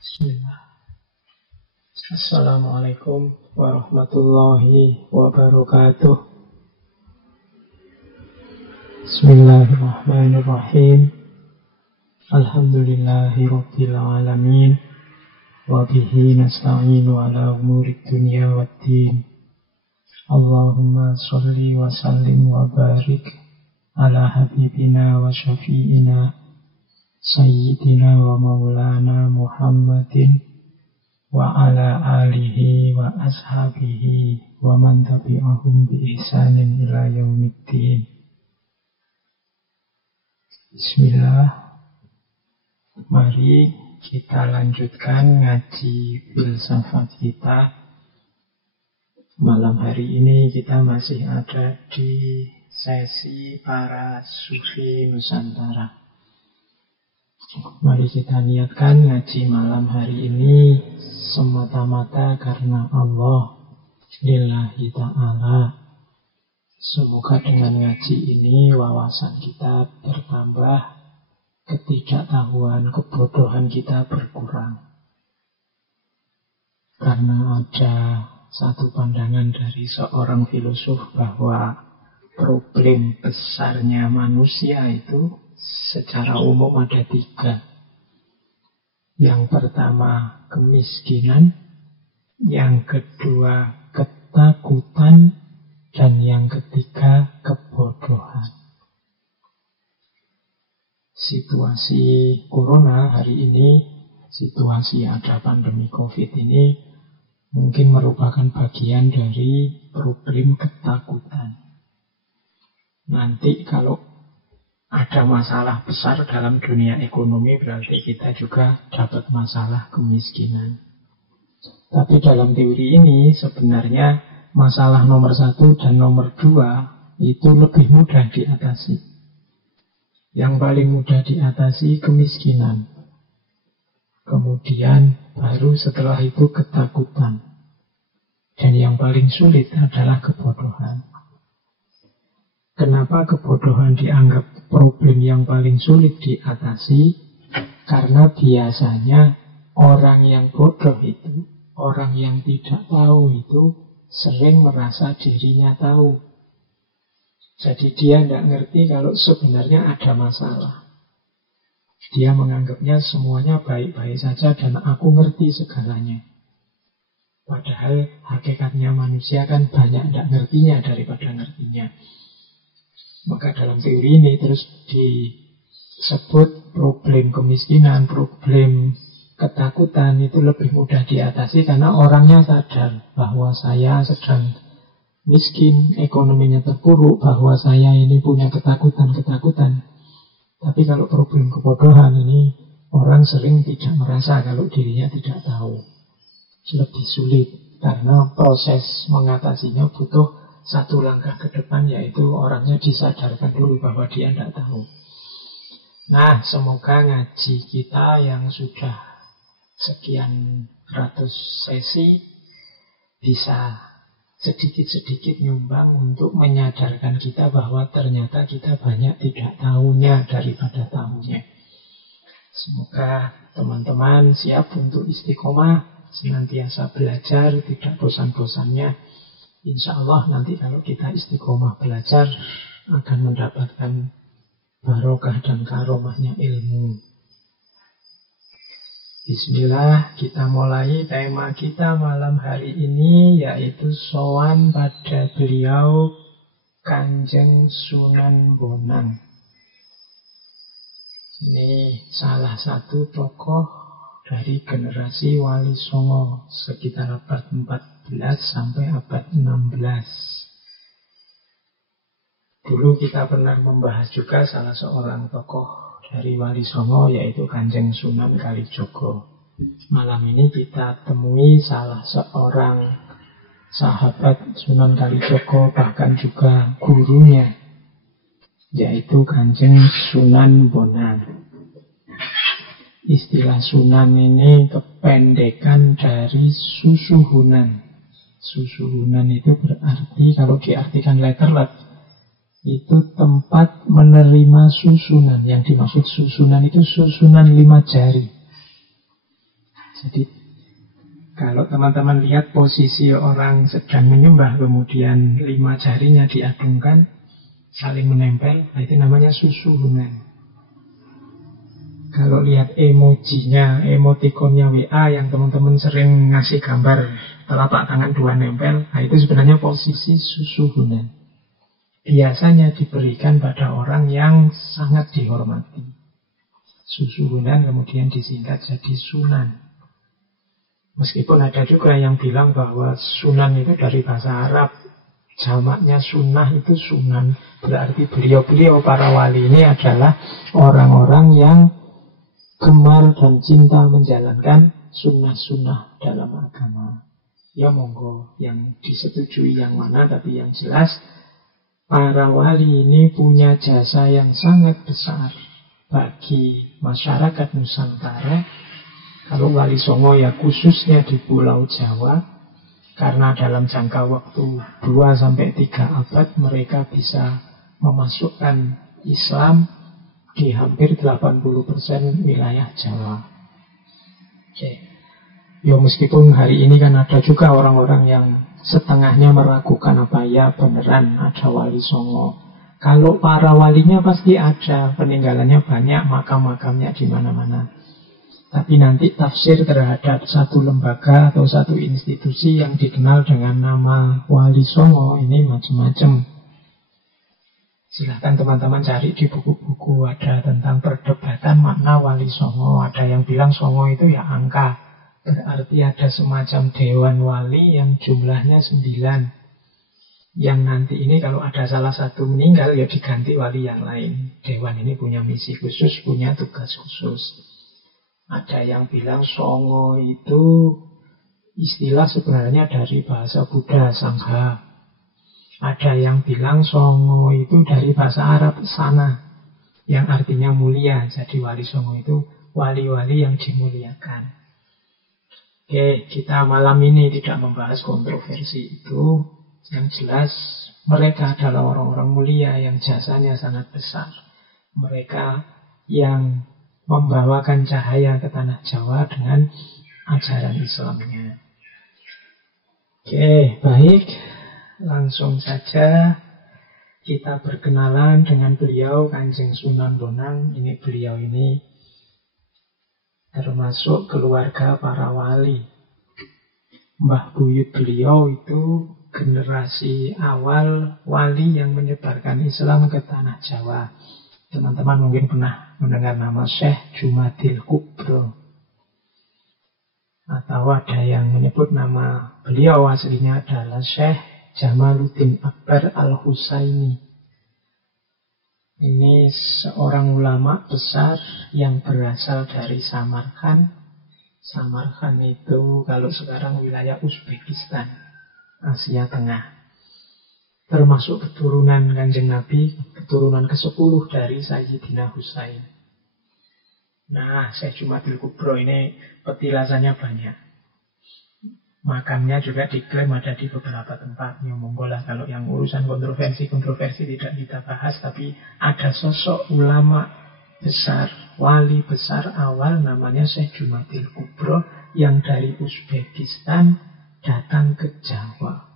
Bismillah. Assalamualaikum warahmatullahi wabarakatuh. Bismillahirrahmanirrahim. Alhamdulillahi rabbil alamin. Wa bihi nasta'inu ala umurid dunya waddin. Allahumma sholli wa sallim wa barik ala habibina wa syafi'ina Sayyidina wa maulana Muhammadin wa ala alihi wa ashabihi wa man tabi'ahum bi ihsanin ila yaumiddin. Bismillah. Mari kita lanjutkan ngaji filsafat kita. Malam hari ini kita masih ada di sesi para sufi Nusantara. Mari kita niatkan ngaji malam hari ini semata-mata karena Allah lillahi ta'ala. Semoga dengan ngaji ini wawasan kita bertambah, ketidaktahuan, kebodohan kita berkurang. Karena ada satu pandangan dari seorang filosof bahwa problem besarnya manusia itu secara umum ada 3. Yang pertama kemiskinan, yang kedua ketakutan, dan yang ketiga kebodohan. Situasi corona hari ini, situasi ada pandemi COVID ini mungkin merupakan bagian dari problem ketakutan. Nanti kalau ada masalah besar dalam dunia ekonomi, berarti kita juga dapat masalah kemiskinan. Tapi dalam teori ini sebenarnya masalah nomor 1 dan nomor 2 itu lebih mudah diatasi. Yang paling mudah diatasi kemiskinan. Kemudian baru setelah itu ketakutan. Dan yang paling sulit adalah kebodohan. Kenapa kebodohan dianggap problem yang paling sulit diatasi? Karena biasanya orang yang bodoh itu, orang yang tidak tahu itu sering merasa dirinya tahu. Jadi dia tidak ngerti kalau sebenarnya ada masalah. Dia menganggapnya semuanya baik-baik saja dan aku ngerti segalanya. Padahal hakikatnya manusia kan banyak tidak ngertinya daripada ngertinya. Maka dalam teori ini terus disebut problem kemiskinan, problem ketakutan itu lebih mudah diatasi karena orangnya sadar bahwa saya sedang miskin, ekonominya terpuruk, bahwa saya ini punya ketakutan-ketakutan. Tapi kalau problem kebodohan ini, orang sering tidak merasa kalau dirinya tidak tahu. Lebih sulit karena proses mengatasinya butuh satu langkah ke depan, yaitu orangnya disadarkan dulu bahwa dia tidak tahu. Nah, semoga ngaji kita yang sudah sekian ratus sesi bisa sedikit-sedikit nyumbang untuk menyadarkan kita bahwa ternyata kita banyak tidak tahunya daripada tahunya. Semoga teman-teman siap untuk istiqomah, senantiasa belajar, tidak bosan-bosannya. Insya Allah nanti kalau kita istiqomah belajar akan mendapatkan barokah dan karomahnya ilmu. Bismillah, kita mulai tema kita malam hari ini, yaitu sowan pada beliau Kanjeng Sunan Bonang. Ini salah satu tokoh dari generasi Wali Songo sekitar abad 14 sampai abad 16. Dulu kita pernah membahas juga salah seorang tokoh dari Wali Songo, yaitu Kanjeng Sunan Kalijogo. Malam ini kita temui salah seorang sahabat Sunan Kalijogo, bahkan juga gurunya, yaitu Kanjeng Sunan Bonang. Istilah Sunan ini kependekan dari Susuhunan. Susuhunan itu berarti, kalau diartikan letterlet, itu tempat menerima susunan. Yang dimaksud susunan itu susunan 5 jari. Jadi kalau teman-teman lihat posisi orang sedang menyembah, kemudian 5 jarinya diadungkan, saling menempel, nah itu namanya susuhunan. Kalau lihat emojinya, emotikonnya WA yang teman-teman sering ngasih gambar telapak tangan 2 nempel, nah itu sebenarnya posisi susuhunan. Biasanya diberikan pada orang yang sangat dihormati. Susuhunan kemudian disingkat jadi sunan. Meskipun ada juga yang bilang bahwa sunan itu dari bahasa Arab, jamaknya sunnah itu sunan. Berarti beliau-beliau para wali ini adalah orang-orang yang gemar dan cinta menjalankan sunnah-sunnah dalam agama. Ya monggo, yang disetujui yang mana, tapi yang jelas para wali ini punya jasa yang sangat besar bagi masyarakat Nusantara. Kalau Wali Songo ya khususnya di Pulau Jawa, karena dalam jangka waktu 2-3 abad mereka bisa memasukkan Islam di hampir 80% wilayah Jawa. Oke. Ya meskipun hari ini kan ada juga orang-orang yang setengahnya meragukan apa ya beneran ada Wali Songo. Kalau para walinya pasti ada, peninggalannya banyak, makam-makamnya di mana-mana. Tapi nanti tafsir terhadap satu lembaga atau satu institusi yang dikenal dengan nama Wali Songo ini macam-macam. Silahkan teman-teman cari di buku-buku, ada tentang perdebatan makna Wali Songo. Ada yang bilang Songo itu ya angka, berarti ada semacam dewan wali yang jumlahnya 9. Yang nanti ini kalau ada salah satu meninggal ya diganti wali yang lain. Dewan ini punya misi khusus, punya tugas khusus. Ada yang bilang Songo itu istilah sebenarnya dari bahasa Buddha, Sangha. Ada yang bilang Songo itu dari bahasa Arab, Sana, yang artinya mulia. Jadi Wali Songo itu wali-wali yang dimuliakan. Oke, kita malam ini tidak membahas kontroversi itu. Yang jelas mereka adalah orang-orang mulia yang jasanya sangat besar. Mereka yang membawakan cahaya ke tanah Jawa dengan ajaran Islamnya. Oke, baik. Langsung saja kita berkenalan dengan beliau, Kanjeng Sunan Bonang. Beliau ini termasuk keluarga para wali. Mbah buyut beliau itu generasi awal wali yang menyebarkan Islam ke tanah Jawa. Teman-teman mungkin pernah mendengar nama Syekh Jumadil Kubro. Atau ada yang menyebut nama beliau aslinya adalah Syekh Jamaluddin Akbar Al-Husaini. Ini seorang ulama besar yang berasal dari Samarkand. Samarkand itu kalau sekarang wilayah Uzbekistan, Asia Tengah. Termasuk keturunan Kanjeng Nabi, keturunan ke-10 dari Sayyidina Husain. Nah, Syekh Jumadil Kubro ini petilasannya banyak. Makamnya juga diklaim ada di beberapa tempat. Ya monggo lah, kalau yang urusan kontroversi tidak kita bahas. Tapi ada sosok ulama besar, wali besar awal namanya Syekh Jumadil Kubro yang dari Uzbekistan datang ke Jawa.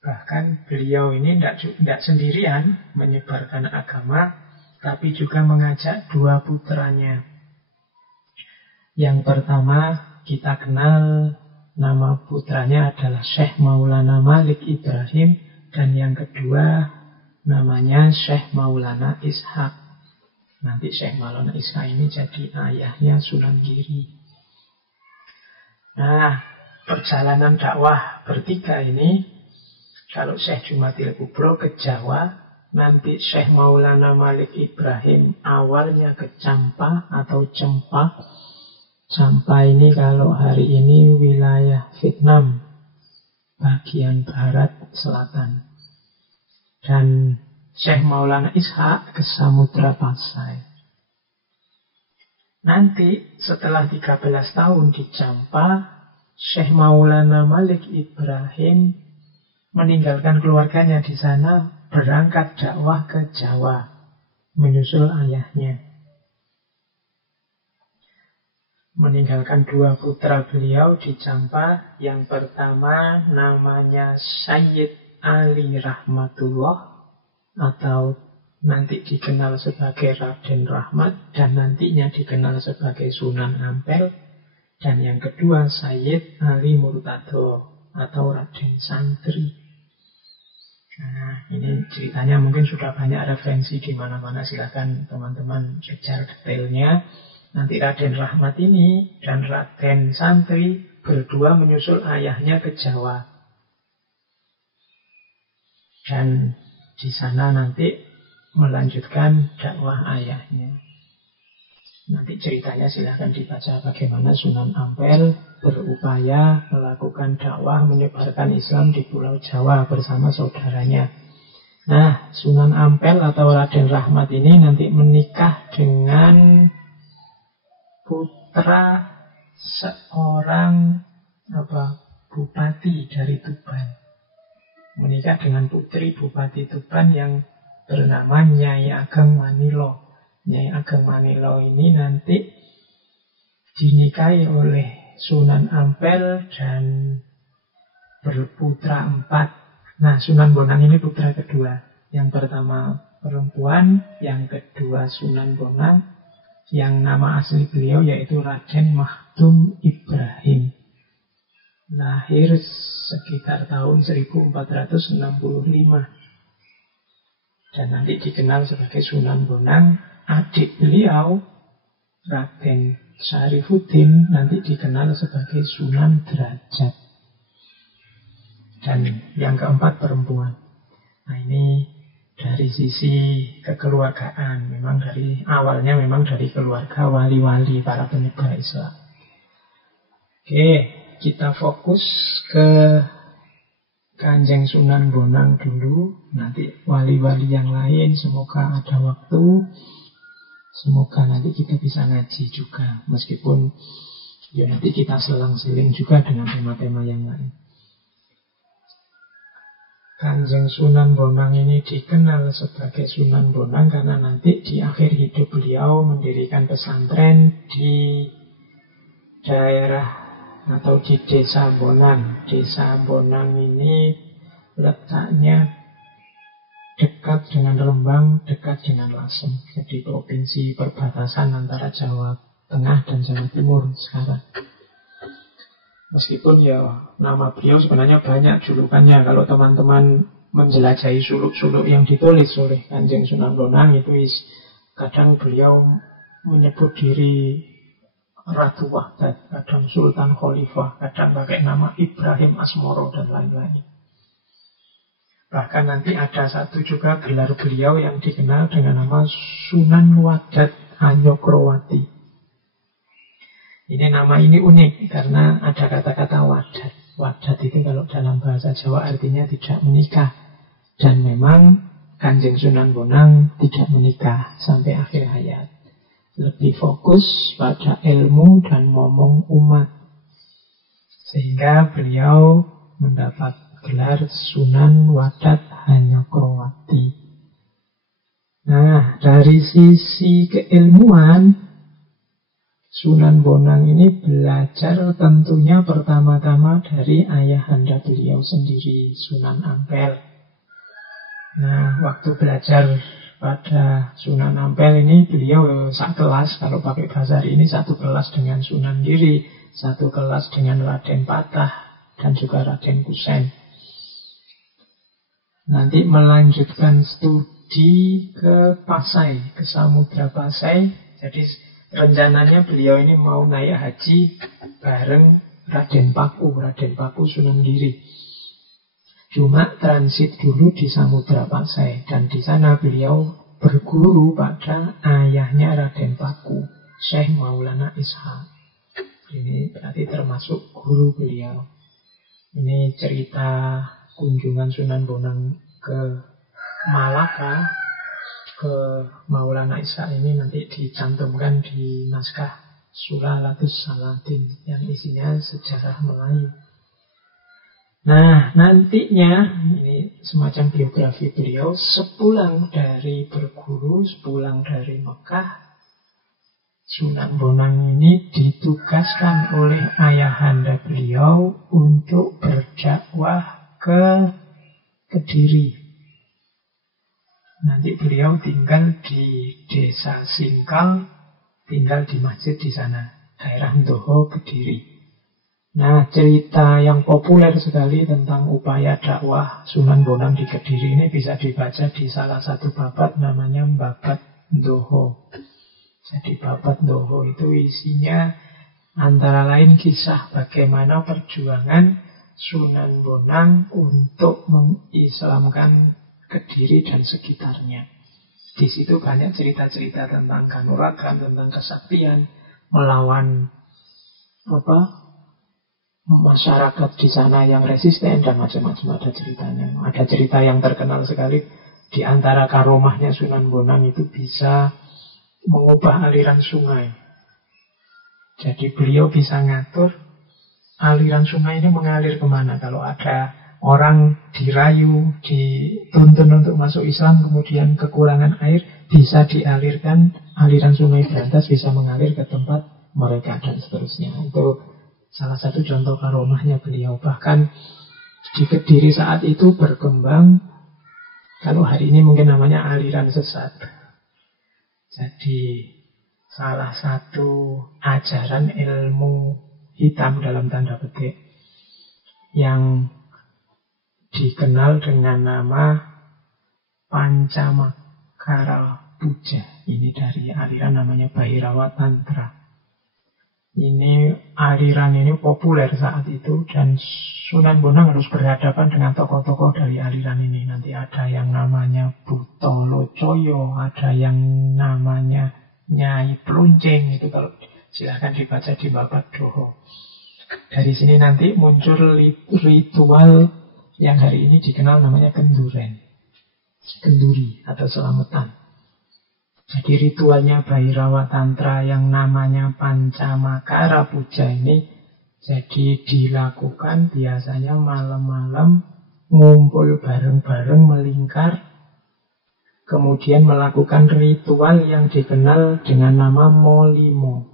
Bahkan beliau ini tidak sendirian menyebarkan agama, tapi juga mengajak 2 putranya. Yang pertama kita kenal nama putranya adalah Syekh Maulana Malik Ibrahim, dan yang kedua namanya Syekh Maulana Ishaq. Nanti Syekh Maulana Ishaq ini jadi ayahnya Sunan Giri. Nah, perjalanan dakwah bertiga ini, kalau Syekh Jumadil Kubro ke Jawa, nanti Syekh Maulana Malik Ibrahim awalnya ke Campa atau Cempa. Campa ini kalau hari ini wilayah Vietnam, bagian barat selatan. Dan Syekh Maulana Ishaq ke Samudra Pasai. Nanti setelah 13 tahun di Campa, Syekh Maulana Malik Ibrahim meninggalkan keluarganya di sana, berangkat dakwah ke Jawa, menyusul ayahnya. meninggalkan dua putra beliau di Champa. Yang pertama namanya Sayyid Ali Rahmatullah, atau nanti dikenal sebagai Raden Rahmat, dan nantinya dikenal sebagai Sunan Ampel. Dan yang kedua Sayyid Ali Murtado atau Raden Santri. Nah, ini ceritanya mungkin sudah banyak referensi di mana-mana, silakan teman-teman kejar detailnya. Nanti Raden Rahmat ini dan Raden Santri berdua menyusul ayahnya ke Jawa. Dan di sana nanti melanjutkan dakwah ayahnya. Nanti ceritanya silahkan dibaca bagaimana Sunan Ampel berupaya melakukan dakwah menyebarkan Islam di Pulau Jawa bersama saudaranya. Nah, Sunan Ampel atau Raden Rahmat ini nanti menikah dengan putra seorang bupati dari Tuban. Menikah dengan putri Bupati Tuban yang bernama Nyai Ageng Manilo. Nyai Ageng Manilo ini nanti dinikahi oleh Sunan Ampel dan berputra 4. Nah, Sunan Bonang ini putra kedua. Yang pertama perempuan, yang kedua Sunan Bonang, yang nama asli beliau yaitu Raden Makhdum Ibrahim. Lahir sekitar tahun 1465. Dan nanti dikenal sebagai Sunan Bonang. Adik beliau, Raden Syarifuddin, nanti dikenal sebagai Sunan Derajat. Dan yang keempat perempuan. Nah, ini dari sisi kekeluargaan, memang dari awalnya memang dari keluarga wali-wali para penyebar Islam. Oke, kita fokus ke Kanjeng Sunan Bonang dulu. Nanti wali-wali yang lain semoga ada waktu. Semoga nanti kita bisa ngaji juga. Meskipun ya nanti kita selang-seling juga dengan tema-tema yang lain. Kanjeng Sunan Bonang ini dikenal sebagai Sunan Bonang karena nanti di akhir hidup beliau mendirikan pesantren di daerah atau di Desa Bonang. Desa Bonang ini letaknya dekat dengan Rembang, dekat dengan Lasem. Jadi provinsi perbatasan antara Jawa Tengah dan Jawa Timur sekarang. Meskipun ya nama beliau sebenarnya banyak julukannya. Kalau teman-teman menjelajahi suluk-suluk yang ditulis oleh Kanjeng Sunan Bonang itu kadang beliau menyebut diri Ratu Wahdat, kadang Sultan Khalifah, kadang pakai nama Ibrahim Asmoro dan lain-lain. Bahkan nanti ada satu juga gelar beliau yang dikenal dengan nama Sunan Wadat Hanyokrowati. Ini nama ini unik karena ada kata-kata wadat. Wadat itu kalau dalam bahasa Jawa artinya tidak menikah. Dan memang Kanjeng Sunan Bonang tidak menikah sampai akhir hayat. Lebih fokus pada ilmu dan ngomong umat. Sehingga beliau mendapat gelar Sunan Wadat Hanyokrowati. Nah, dari sisi keilmuan, Sunan Bonang ini belajar tentunya pertama-tama dari ayahanda beliau sendiri, Sunan Ampel. Nah, waktu belajar pada Sunan Ampel ini beliau sak kelas, kalau pakai bahasa hari ini satu kelas dengan Sunan Giri, satu kelas dengan Raden Patah, dan juga Raden Kusen. Nanti melanjutkan studi ke Pasai, ke Samudra Pasai. Jadi rencananya beliau ini mau naik haji bareng Raden Paku Sunan Giri. Cuma transit dulu di Samudra Pasai. Dan di sana beliau berguru pada ayahnya Raden Paku, Syekh Maulana Ishaq. Ini berarti termasuk guru beliau. Ini cerita kunjungan Sunan Bonang ke Malaka, ke Maulana Ishaq ini nanti dicantumkan di naskah Sulalatus Salatin yang isinya sejarah Melayu. Nah, nantinya ini semacam biografi beliau. Sepulang dari berguru, sepulang dari Mekah, Sunan Bonang ini ditugaskan oleh ayahanda beliau untuk berdakwah ke Kediri. Nanti beliau tinggal di desa Singkal, tinggal di masjid di sana, daerah Ndoho, Kediri. Nah, cerita yang populer sekali tentang upaya dakwah Sunan Bonang di Kediri ini bisa dibaca di salah satu babat namanya Babat Ndoho. Jadi Babat Ndoho itu isinya antara lain kisah bagaimana perjuangan Sunan Bonang untuk mengislamkan Kediri dan sekitarnya. Di situ banyak cerita-cerita tentang kanuragan, tentang kesaktian, melawan masyarakat di sana yang resisten dan macam-macam ada ceritanya. Ada cerita yang terkenal sekali di antara karomahnya Sunan Bonang itu bisa mengubah aliran sungai. Jadi beliau bisa ngatur aliran sungai ini mengalir kemana. Kalau ada orang dirayu, dituntun untuk masuk Islam, kemudian kekurangan air, bisa dialirkan, aliran sungai berantas bisa mengalir ke tempat mereka dan seterusnya. Itu salah satu contoh karomahnya beliau. Bahkan di Kediri saat itu berkembang, kalau hari ini mungkin namanya aliran sesat. Jadi salah satu ajaran ilmu hitam dalam tanda petik yang dikenal dengan nama Pancamakara Puja. Ini dari aliran namanya Bhairawa Tantra. Ini aliran ini populer saat itu dan Sunan Bonang harus berhadapan dengan tokoh-tokoh dari aliran ini. Nanti ada yang namanya Buto Locoyo, ada yang namanya Nyai Pluncing. Itu kalau silahkan dibaca di Babat Doho. Dari sini nanti muncul ritual yang hari ini dikenal namanya kenduren. Kenduri atau selamatan. Jadi ritualnya Bhairawa Tantra yang namanya Pancamakara Puja ini jadi dilakukan biasanya malam-malam, ngumpul bareng-bareng melingkar, kemudian melakukan ritual yang dikenal dengan nama Molimo.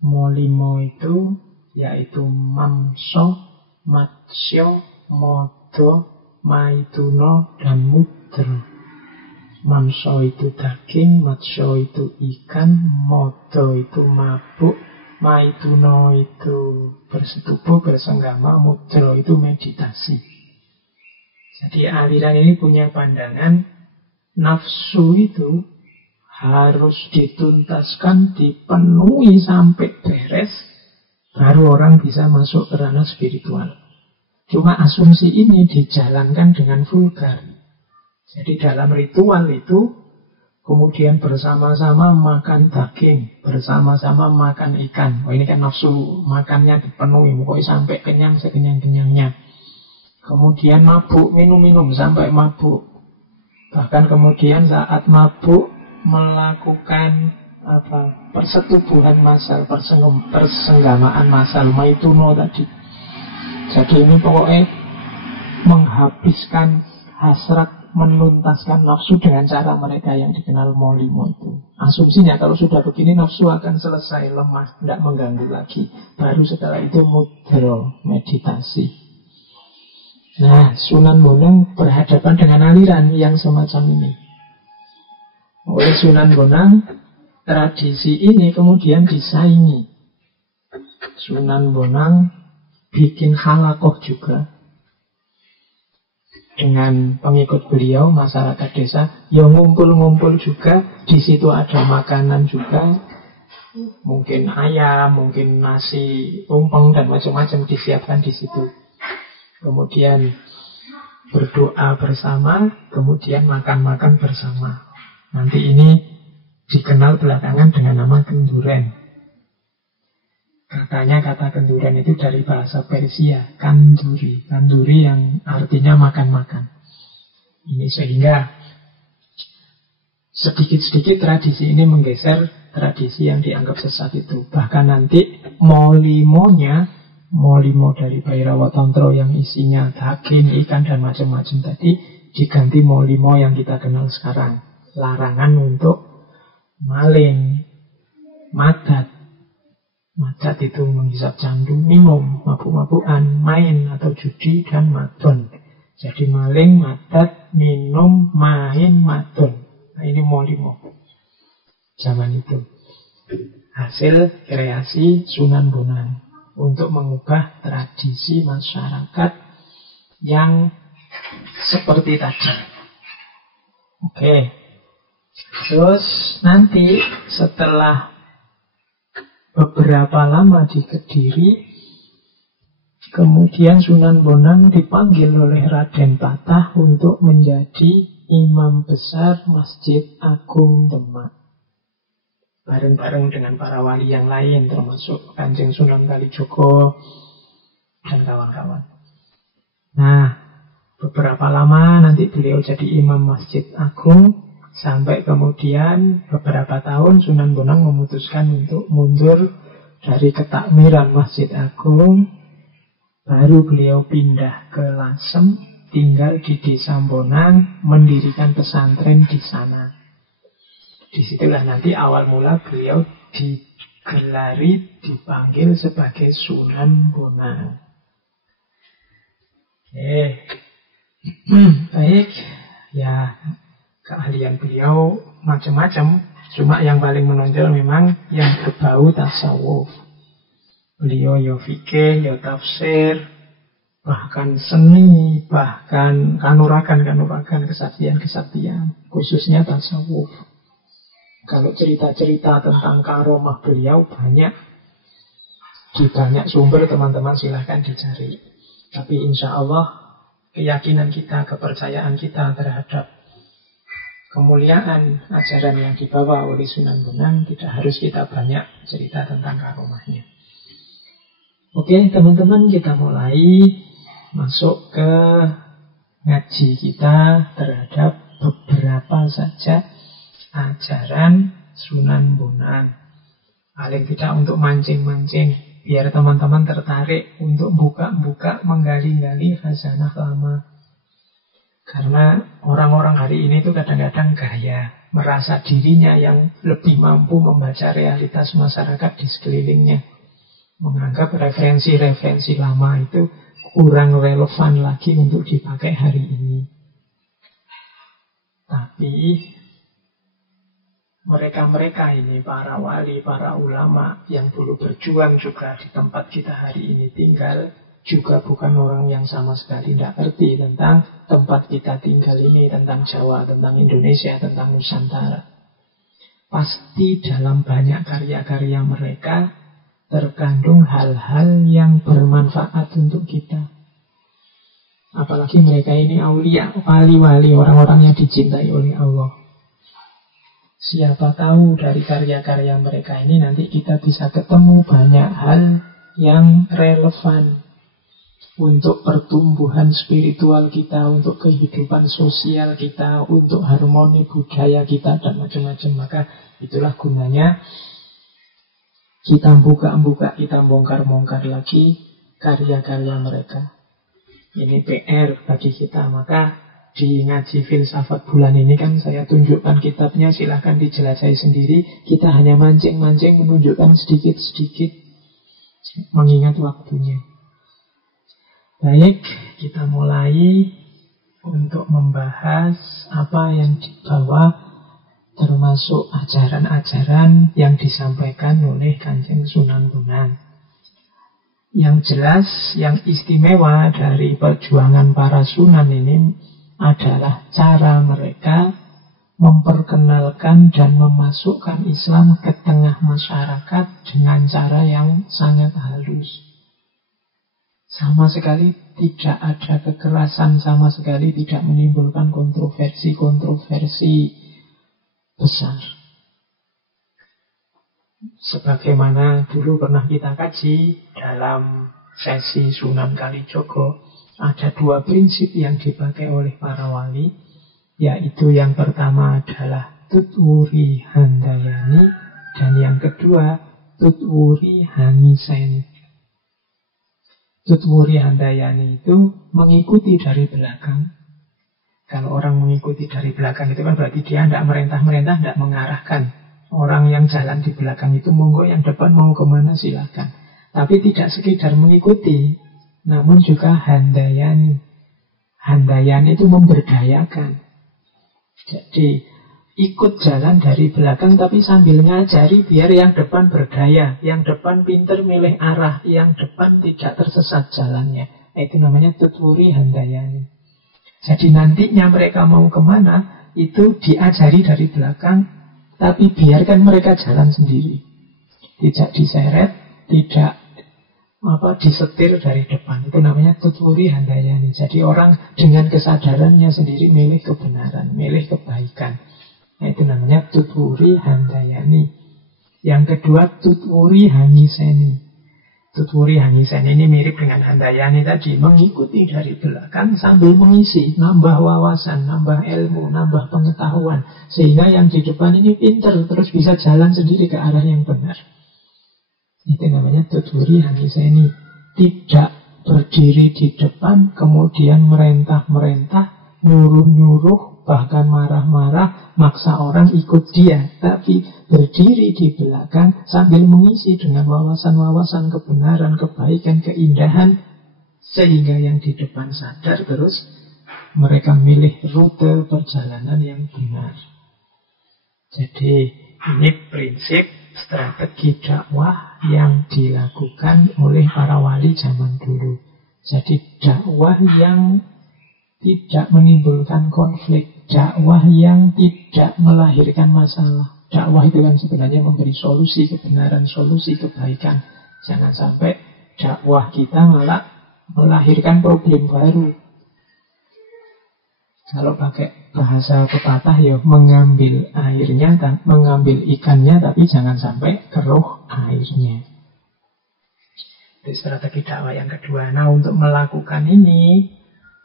Molimo itu yaitu Mamso, Matsyo, Modo, Maituno, dan Mudra. Mamso itu daging, Matsyo itu ikan, Modo itu mabuk, Maituno itu bersetubuh, bersenggama, Mudra itu meditasi. Jadi aliran ini punya pandangan nafsu itu harus dituntaskan, dipenuhi sampai beres, baru orang bisa masuk ke ranah spiritual. Cuma asumsi ini dijalankan dengan vulgar. Jadi dalam ritual itu kemudian bersama-sama makan daging, bersama-sama makan ikan. Oh, ini kan nafsu makannya dipenuhi, pokoknya sampai kenyang sekenyang-kenyangnya. Kemudian mabuk, minum-minum sampai mabuk. Bahkan kemudian saat mabuk melakukan persetubuhan massal, persenggamaan massal, maituno tadi. Jadi ini pokoknya menghabiskan hasrat, menuntaskan nafsu dengan cara mereka yang dikenal molimo itu. Asumsinya kalau sudah begini nafsu akan selesai, lemah, tidak mengganggu lagi. Baru setelah itu mudra, meditasi. Nah, Sunan Bonang berhadapan dengan aliran yang semacam ini. Oleh Sunan Bonang, tradisi ini kemudian disaingi. Sunan Bonang bikin halakoh juga dengan pengikut beliau, masyarakat desa, yang ngumpul-ngumpul juga. Di situ ada makanan juga, mungkin ayam, mungkin nasi tumpeng dan macam-macam disiapkan di situ. Kemudian berdoa bersama, kemudian makan-makan bersama. Nanti ini dikenal belakangan dengan nama kenduren. Katanya kata kenduren itu dari bahasa Persia, kanduri. Kanduri yang artinya makan-makan. Ini sehingga sedikit-sedikit tradisi ini menggeser tradisi yang dianggap sesat itu. Bahkan nanti molimo dari Bhairawa Tantra yang isinya daging, ikan, dan macam-macam tadi diganti molimo yang kita kenal sekarang. Larangan untuk maling, madat. Madat itu menghisap candu, minum, mabuk-mabukan, main atau judi, dan madon. Jadi maling, madat, minum, main, madon. Nah ini molimo zaman itu. Hasil kreasi Sunan Bonang untuk mengubah tradisi masyarakat yang seperti tadi. Oke. Terus nanti setelah beberapa lama di Kediri, kemudian Sunan Bonang dipanggil oleh Raden Patah untuk menjadi imam besar Masjid Agung Demak. Bareng-bareng dengan para wali yang lain, termasuk Kanjeng Sunan Kalijogo dan kawan-kawan. Nah, beberapa lama nanti beliau jadi imam Masjid Agung, sampai kemudian beberapa tahun Sunan Bonang memutuskan untuk mundur dari ketakmiran Masjid Agung. Baru beliau pindah ke Lasem, tinggal di Desa Bonang, mendirikan pesantren di sana. Disitulah nanti awal mula beliau dipanggil sebagai Sunan Bonang. Baik, ya keahlian beliau macam-macam, cuma yang paling menonjol memang yang berbau tasawuf. Beliau ya fikih, ya tafsir, bahkan seni, bahkan kanuragan, kesaktian, khususnya tasawuf. Kalau cerita-cerita tentang karomah beliau banyak, di banyak sumber teman-teman silahkan dicari. Tapi insya Allah keyakinan kita, kepercayaan kita terhadap kemuliaan ajaran yang dibawa oleh Sunan Bonang tidak harus kita banyak cerita tentang karomahnya. Oke teman-teman, kita mulai masuk ke ngaji kita terhadap beberapa saja ajaran Sunan Bonang. Paling tidak untuk mancing-mancing, biar teman-teman tertarik untuk buka-buka, menggali-gali khazanah lama. Karena orang-orang hari ini itu kadang-kadang gaya, merasa dirinya yang lebih mampu membaca realitas masyarakat di sekelilingnya. Menganggap referensi-referensi lama itu kurang relevan lagi untuk dipakai hari ini. Tapi mereka-mereka ini, para wali, para ulama yang dulu berjuang juga di tempat kita hari ini tinggal, juga bukan orang yang sama sekali tidak ngerti tentang tempat kita tinggal ini, tentang Jawa, tentang Indonesia, tentang Nusantara. Pasti dalam banyak karya-karya mereka terkandung hal-hal yang bermanfaat untuk kita. Apalagi mereka ini aulia, wali-wali, orang-orang yang dicintai oleh Allah. Siapa tahu dari karya-karya mereka ini nanti kita bisa ketemu banyak hal yang relevan untuk pertumbuhan spiritual kita, untuk kehidupan sosial kita, untuk harmoni budaya kita, dan macam-macam. Maka itulah gunanya kita buka-buka, kita bongkar-bongkar lagi karya-karya mereka. Ini PR bagi kita. Maka di ngaji filsafat bulan ini kan saya tunjukkan kitabnya, silahkan dijelajahi sendiri. Kita hanya mancing-mancing menunjukkan sedikit-sedikit, mengingat waktunya. Baik, kita mulai untuk membahas apa yang dibawa, termasuk ajaran-ajaran yang disampaikan oleh Kanjeng Sunan Bonang. Yang jelas, yang istimewa dari perjuangan para sunan ini adalah cara mereka memperkenalkan dan memasukkan Islam ke tengah masyarakat dengan cara yang sangat halus. Sama sekali tidak ada kekerasan, sama sekali tidak menimbulkan kontroversi besar. Sebagaimana dulu pernah kita kaji dalam sesi Sunan Kalijogo, ada dua prinsip yang dipakai oleh para wali, yaitu yang pertama adalah tutwuri handayani, dan yang kedua tutwuri hangiseni. Tutwuri handayani itu mengikuti dari belakang. Kalau orang mengikuti dari belakang itu kan berarti dia tidak merentah-merentah, tidak mengarahkan. Orang yang jalan di belakang itu monggo, yang depan mau kemana silakan. Tapi tidak sekedar mengikuti, namun juga handayani. Handayani itu memberdayakan. Jadi ikut jalan dari belakang tapi sambil ngajari biar yang depan berdaya, yang depan pinter milih arah, yang depan tidak tersesat jalannya. Itu namanya tuturi handayani. Jadi nantinya mereka mau kemana, itu diajari dari belakang, tapi biarkan mereka jalan sendiri. Tidak diseret, tidak disetir dari depan. Itu namanya tuturi handayani. Jadi orang dengan kesadarannya sendiri milih kebenaran, milih kebaikan. Itu namanya tuturi handayani. Yang kedua, tuturi hangiseni. Tuturi hangiseni ini mirip dengan handayani tadi, mengikuti dari belakang sambil mengisi, nambah wawasan, nambah ilmu, nambah pengetahuan, sehingga yang di depan ini pinter, terus bisa jalan sendiri ke arah yang benar. Itu namanya tuturi hangiseni. Tidak berdiri di depan, kemudian merentah-merentah, nyuruh-nyuruh, bahkan marah-marah, maksa orang ikut dia, tapi berdiri di belakang sambil mengisi dengan wawasan-wawasan kebenaran, kebaikan, keindahan, sehingga yang di depan sadar, terus mereka milih rute perjalanan yang benar. Jadi ini prinsip strategi dakwah yang dilakukan oleh para wali zaman dulu. Jadi dakwah yang tidak menimbulkan konflik, dakwah yang tidak melahirkan masalah. Dakwah itu kan sebenarnya memberi solusi kebenaran, solusi kebaikan. Jangan sampai dakwah kita malah melahirkan problem baru. Kalau pakai bahasa pepatah ya, mengambil airnya, mengambil ikannya, tapi jangan sampai keruh airnya. Itu strategi dakwah yang kedua. Nah, untuk melakukan ini,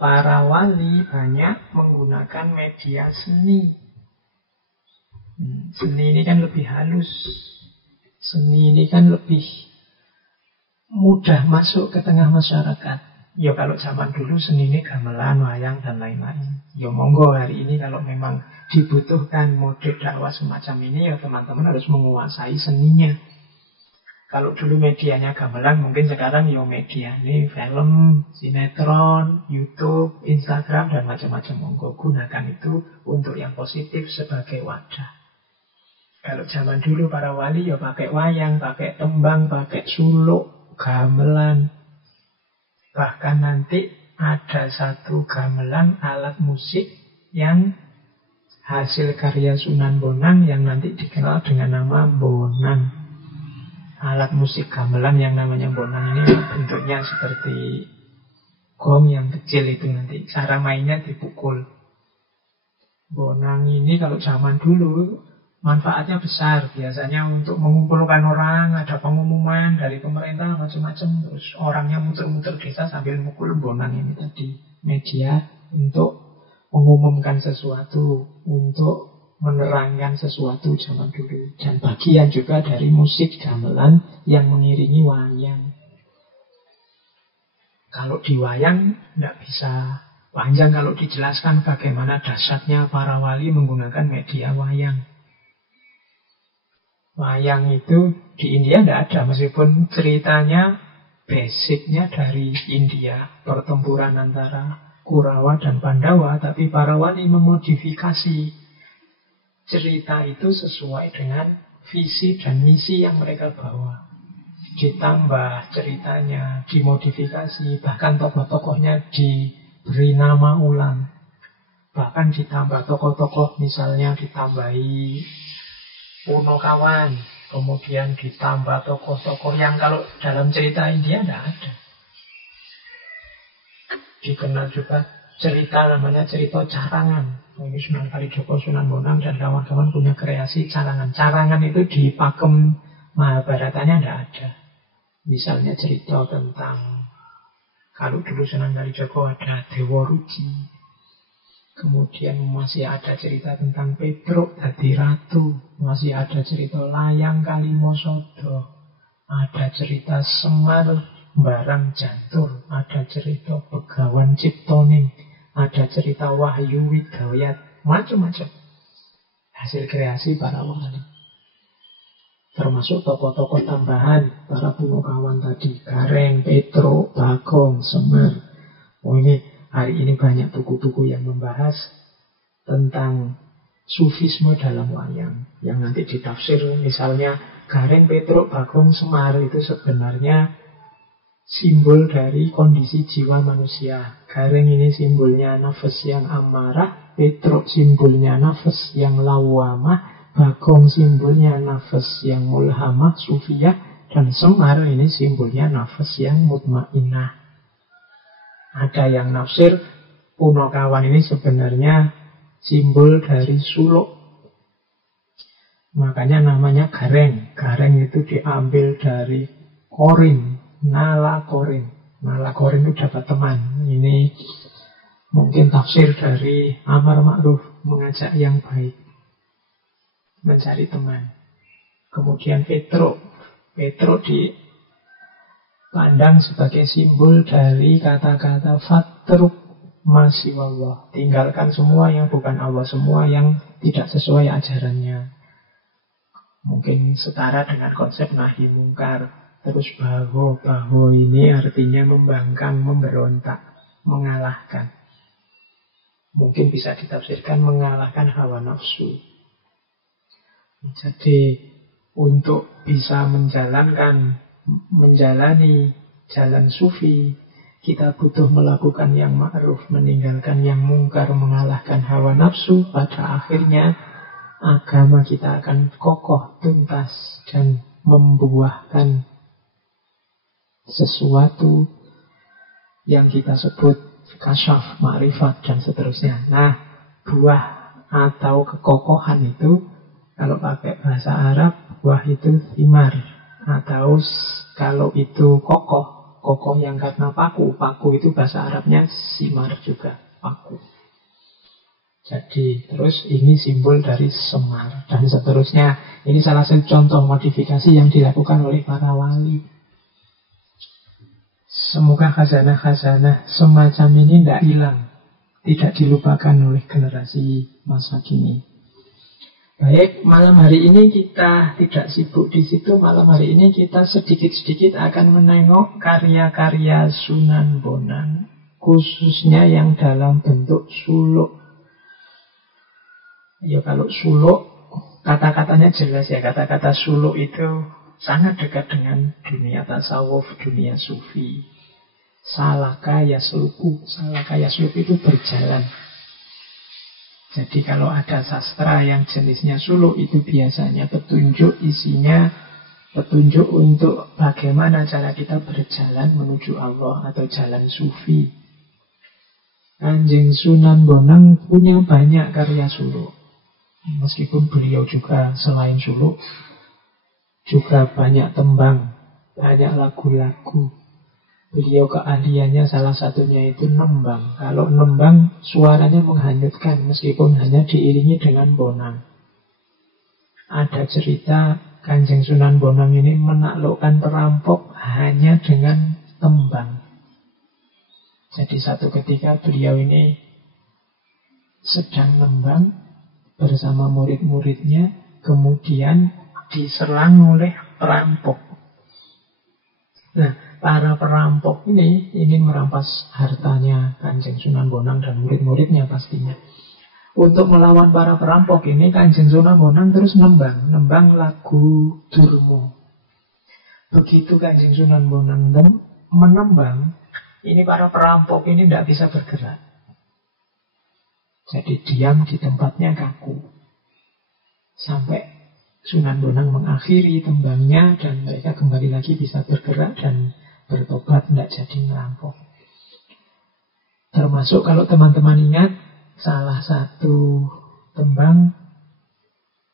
para wali banyak menggunakan media seni. Seni ini kan lebih halus. Seni ini kan lebih mudah masuk ke tengah masyarakat. Ya kalau zaman dulu seni ini gamelan, wayang, dan lain-lain. Ya monggo hari ini kalau memang dibutuhkan mode dakwah semacam ini, ya teman-teman harus menguasai seninya. Kalau dulu medianya gamelan, mungkin sekarang ya media ini film, sinetron, YouTube, Instagram, dan macam-macam. Monggo gunakan itu untuk yang positif sebagai wadah. Kalau zaman dulu para wali ya pakai wayang, pakai tembang, pakai suluk, gamelan. Bahkan nanti ada satu gamelan alat musik yang hasil karya Sunan Bonang yang nanti dikenal dengan nama Bonang. Alat musik gamelan yang namanya Bonang ini bentuknya seperti gong yang kecil itu nanti. Cara mainnya dipukul. Bonang ini kalau zaman dulu manfaatnya besar. Biasanya untuk mengumpulkan orang, ada pengumuman dari pemerintah macam-macam. Terus orangnya muter-muter desa sambil mukul bonang ini tadi. Media untuk mengumumkan sesuatu, untuk menerangkan sesuatu zaman dulu. Dan bagian juga dari musik gamelan yang mengiringi wayang. Kalau di wayang tidak bisa panjang kalau dijelaskan bagaimana dahsyatnya para wali menggunakan media wayang. Wayang itu di India tidak ada, meskipun ceritanya basicnya dari India, pertempuran antara Kurawa dan Pandawa, tapi para wali memodifikasi cerita itu sesuai dengan visi dan misi yang mereka bawa. Ditambah ceritanya, dimodifikasi, bahkan tokoh-tokohnya diberi nama ulang. Bahkan ditambah tokoh-tokoh, misalnya ditambahi Punokawan, kemudian ditambah tokoh-tokoh yang kalau dalam cerita India tidak ada. Dikenal juga cerita namanya cerita carangan. Ini Sunan Kalijogo, Sunan Bonang, dan kawan-kawan punya kreasi carangan. Carangan itu di pakem Mahabharatanya tidak ada. Misalnya cerita tentang, kalau dulu Sunan Kalijogo ada Dewa Ruci. Kemudian masih ada cerita tentang Petruk dadi ratu, masih ada cerita Layang Kalimosodo, ada cerita Semar Barang Jantur, ada cerita Begawan Ciptoning, ada cerita Wahyu Widawiyat, macam-macam hasil kreasi para wali. Termasuk tokoh-tokoh tambahan, para Punokawan tadi, Gareng, Petruk, Bagong, Semar. Oh ini, hari ini banyak buku-buku yang membahas tentang sufisme dalam wayang. Yang nanti ditafsir, misalnya Gareng, Petruk, Bagong, Semar itu sebenarnya simbol dari kondisi jiwa manusia. Gareng ini simbolnya nafas yang amarah, Petruk simbolnya nafas yang lawamah, Bagong simbolnya nafas yang mulhamah, sufiyah, dan Semar ini simbolnya nafas yang mutmainah. Ada yang nafsir Punokawan ini sebenarnya simbol dari suluk. Makanya namanya Gareng. Gareng itu diambil dari korin, nala korin. Nala korin itu dapat teman. Ini mungkin tafsir dari Amar Ma'ruf, mengajak yang baik, mencari teman. Kemudian Petruk. Petruk dipandang sebagai simbol dari kata-kata fatruk masiwallah. Tinggalkan semua yang bukan Allah, semua yang tidak sesuai ajarannya. Mungkin setara dengan konsep nahi mungkar. Terus baho ini artinya membangkang, memberontak, mengalahkan. Mungkin bisa ditafsirkan mengalahkan hawa nafsu. Jadi untuk bisa menjalani jalan sufi, kita butuh melakukan yang ma'ruf, meninggalkan yang mungkar, mengalahkan hawa nafsu. Pada akhirnya agama kita akan kokoh, tuntas, dan membuahkan sesuatu yang kita sebut kasyaf, ma'rifat, dan seterusnya. Nah, buah atau kekokohan itu, kalau pakai bahasa Arab, buah itu thimar. Atau kalau itu kokoh yang karena paku itu bahasa Arabnya simar juga, paku. Jadi, terus ini simbol dari Semar, dan seterusnya. Ini salah satu contoh modifikasi yang dilakukan oleh para wali. Semoga khazanah-khazanah semacam ini tidak hilang, tidak dilupakan oleh generasi masa kini. Baik, malam hari ini kita tidak sibuk di situ. Malam hari ini kita sedikit-sedikit akan menengok karya-karya Sunan Bonang, khususnya yang dalam bentuk suluk. Ya kalau suluk, kata-katanya jelas ya. Kata-kata suluk itu sangat dekat dengan dunia tasawuf, dunia sufi. Salaka yasluku itu berjalan. Jadi kalau ada sastra yang jenisnya suluk, itu biasanya petunjuk, isinya petunjuk untuk bagaimana cara kita berjalan menuju Allah atau jalan sufi. Kanjeng Sunan Bonang punya banyak karya suluk. Meskipun beliau juga selain suluk juga banyak tembang, banyak lagu-lagu. Beliau keahliannya salah satunya itu nembang. Kalau nembang suaranya menghanyutkan meskipun hanya diiringi dengan bonang. Ada cerita Kanjeng Sunan Bonang ini menaklukkan perampok hanya dengan tembang. Jadi satu ketika beliau ini sedang nembang bersama murid-muridnya, kemudian diserang oleh perampok. Nah, para perampok ini ingin merampas hartanya Kanjeng Sunan Bonang dan murid-muridnya pastinya. Untuk melawan para perampok ini, Kanjeng Sunan Bonang terus nembang lagu Durmo. Begitu Kanjeng Sunan Bonang menembang, ini para perampok ini tidak bisa bergerak. Jadi diam di tempatnya kaku. Sampai Sunan Bonang mengakhiri tembangnya dan mereka kembali lagi bisa bergerak dan bertobat, tidak jadi merampok. Termasuk kalau teman-teman ingat, salah satu tembang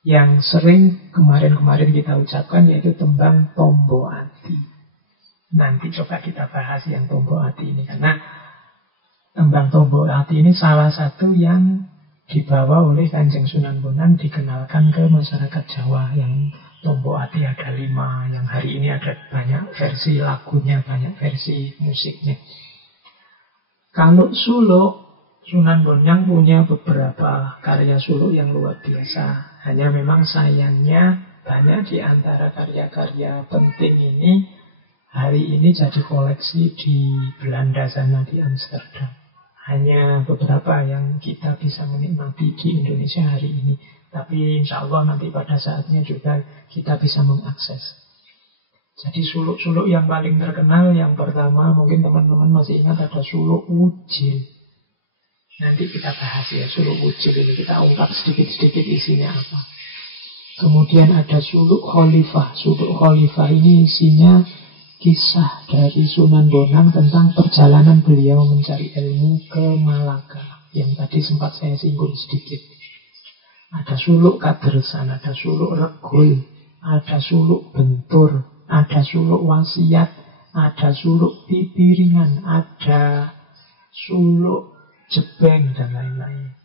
yang sering kemarin-kemarin kita ucapkan yaitu tembang Tombo Ati. Nanti coba kita bahas yang Tombo Ati ini, karena tembang Tombo Ati ini salah satu yang dibawa oleh Kanjeng Sunan Bonang, dikenalkan ke masyarakat Jawa. Yang Tombo Ati ada 5, yang hari ini ada banyak versi lagunya, banyak versi musiknya. Kalau suluk, Sunan Bonang punya beberapa karya suluk yang luar biasa. Hanya memang sayangnya banyak di antara karya-karya penting ini hari ini jadi koleksi di Belanda sana, di Amsterdam. Hanya beberapa yang kita bisa menikmati di Indonesia hari ini. Tapi insya Allah nanti pada saatnya juga kita bisa mengakses. Jadi suluk-suluk yang paling terkenal, yang pertama mungkin teman-teman masih ingat ada suluk Wujil. Nanti kita bahas ya suluk Wujil ini, kita ungkap sedikit-sedikit isinya apa. Kemudian ada suluk Khalifah. Suluk Khalifah ini isinya kisah dari Sunan Bonang tentang perjalanan beliau mencari ilmu ke Malaka, yang tadi sempat saya singgung sedikit. Ada suluk Kadersan, ada suluk Regul, ada suluk Bentur, ada suluk Wasiat, ada suluk Pipiringan, ada suluk Jebeng, dan lain-lain.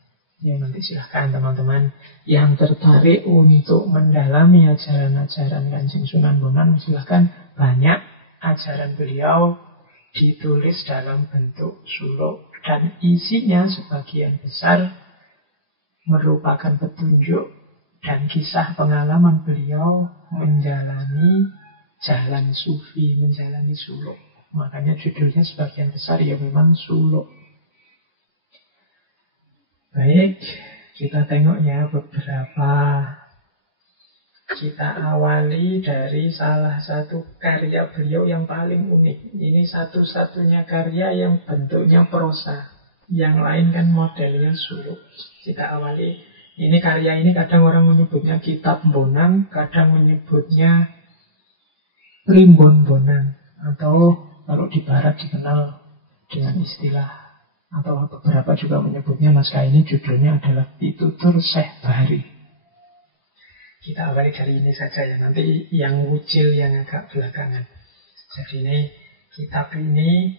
Ya nanti silahkan teman-teman yang tertarik untuk mendalami ajaran-ajaran Kanjeng Sunan Bonang, silahkan. Banyak ajaran beliau ditulis dalam bentuk suluk, dan isinya sebagian besar merupakan petunjuk dan kisah pengalaman beliau menjalani jalan sufi, menjalani suluk. Makanya judulnya sebagian besar ya memang suluk. Baik, kita tengok ya beberapa. Kita awali dari salah satu karya beliau yang paling unik. Ini satu-satunya karya yang bentuknya prosa. Yang lain kan modelnya suluk. Kita awali. Ini karya ini kadang orang menyebutnya Kitab Bonang, kadang menyebutnya Primbon Bonang, atau kalau di barat dikenal dengan istilah, atau beberapa juga menyebutnya naskah ini judulnya adalah Pitutur Syekh Bahri. Kita awali dari ini saja ya, nanti yang Wujil yang agak belakangan. Jadi ini kitab ini,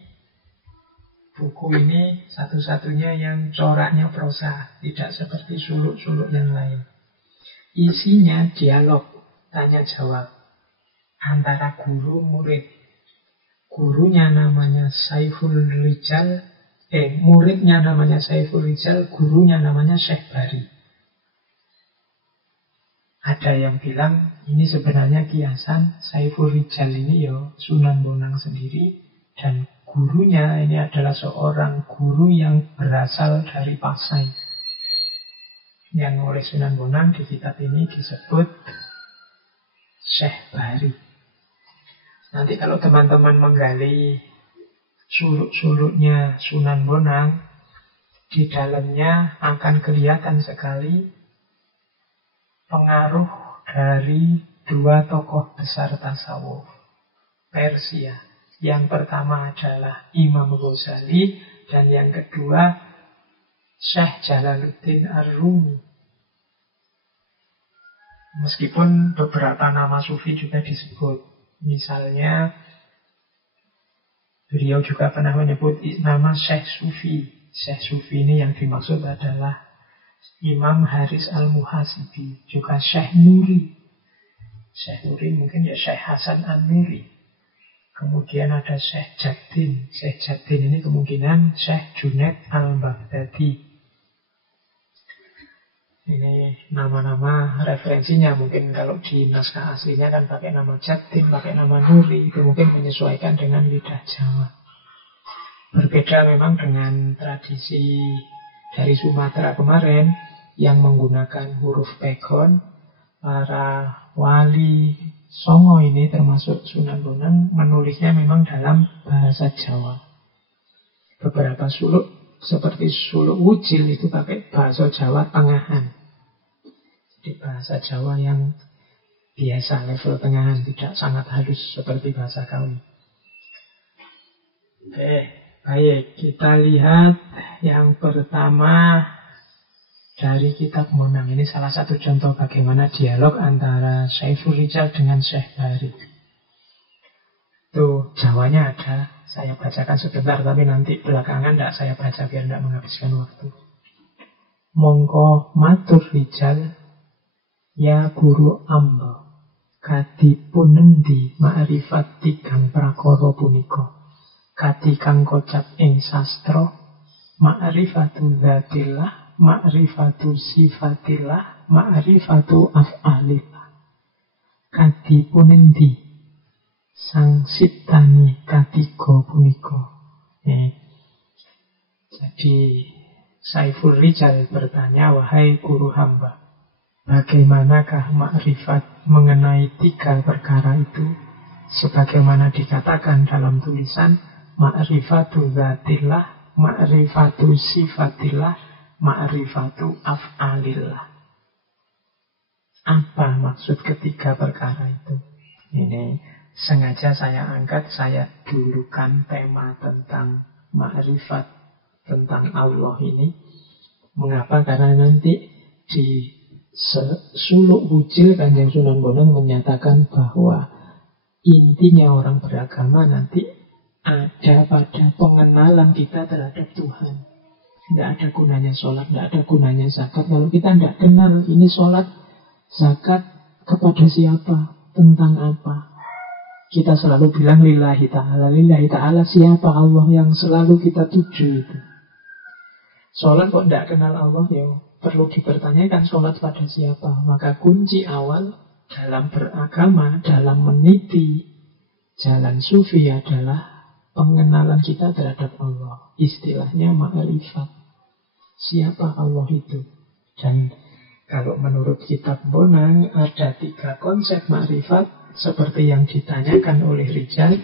buku ini satu-satunya yang coraknya prosa, tidak seperti suluk-suluk yang lain. Isinya dialog, tanya jawab antara guru murid. Gurunya namanya Saiful Rijal, muridnya namanya Saiful Rijal, gurunya namanya Syekh Bahri. Ada yang bilang ini sebenarnya kiasan, Saiful Rijal ini ya Sunan Bonang sendiri, dan gurunya ini adalah seorang guru yang berasal dari Pasai, yang oleh Sunan Bonang di kitab ini disebut Syekh Bahri. Nanti kalau teman-teman menggali suluk-suluknya Sunan Bonang, di dalamnya akan kelihatan sekali pengaruh dari dua tokoh besar tasawuf Persia. Yang pertama adalah Imam Ghazali, dan yang kedua Syekh Jalaluddin Ar-Rumi. Meskipun beberapa nama sufi juga disebut. Misalnya beliau juga pernah menyebut nama Syekh Sufi. Syekh Sufi ini yang dimaksud adalah Imam Haris Al-Muhasibi, juga Syekh Nuri. Syekh Nuri mungkin ya Syekh Hasan An-Nuri. Kemudian ada Syekh Jaddin. Syekh Jaddin ini kemungkinan Syekh Junaid Al-Baghdadi. Ini nama-nama referensinya. Mungkin kalau di naskah aslinya kan pakai nama Jaddin, pakai nama Nuri. Itu mungkin menyesuaikan dengan lidah Jawa. Berbeda memang dengan tradisi dari Sumatera kemarin yang menggunakan huruf pegon. Para wali Songo ini termasuk Sunan Bonang menulisnya memang dalam bahasa Jawa. Beberapa suluk seperti suluk Wujil itu pakai bahasa Jawa tengahan. Jadi bahasa Jawa yang biasa, level tengahan, tidak sangat halus seperti bahasa Kawi. Oke, baik, kita lihat yang pertama dari kitab Bonang. Ini salah satu contoh bagaimana dialog antara Saiful Rijal dengan Syekh Bahri. Tuh, Jawanya ada. Saya bacakan sebentar, tapi nanti belakangan tidak saya baca biar tidak menghabiskan waktu. Mongko matur Rijal, ya guru amba, kadipun endi ma'rifat tigang prakara punika. Kati kang kocap ing sastra, ma'rifatu dzatillah, ma'rifatu sifatillah, ma'rifatu af'alillah. kadipun endi sang siptani katiga punika. Jadi Saiful Rijal bertanya, wahai guru hamba, bagaimanakah makrifat mengenai tiga perkara itu? Sebagaimana dikatakan dalam tulisan, ma'rifatu dzatillah, ma'rifatu sifatillah, ma'rifatu af'alillah. Apa maksud ketiga perkara itu? Ini sengaja saya angkat, saya dulukan tema tentang ma'rifat, tentang Allah ini. Mengapa? Karena nanti di suluk wujil Kanjeng Sunan Bonang menyatakan bahwa intinya orang beragama nanti ada pada pengenalan kita terhadap Tuhan. Tidak ada gunanya sholat, tidak ada gunanya zakat kalau kita tidak kenal ini sholat, zakat kepada siapa, tentang apa. Kita selalu bilang lillahi ta'ala siapa Allah yang selalu kita tuju itu. Sholat kok tidak kenal Allah, ya perlu dipertanyakan sholat pada siapa. Maka kunci awal dalam beragama, dalam meniti jalan sufi adalah pengenalan kita terhadap Allah. Istilahnya ma'rifat. Siapa Allah itu? Dan kalau menurut kitab Bonang ada 3 konsep ma'rifat seperti yang ditanyakan oleh Rijal,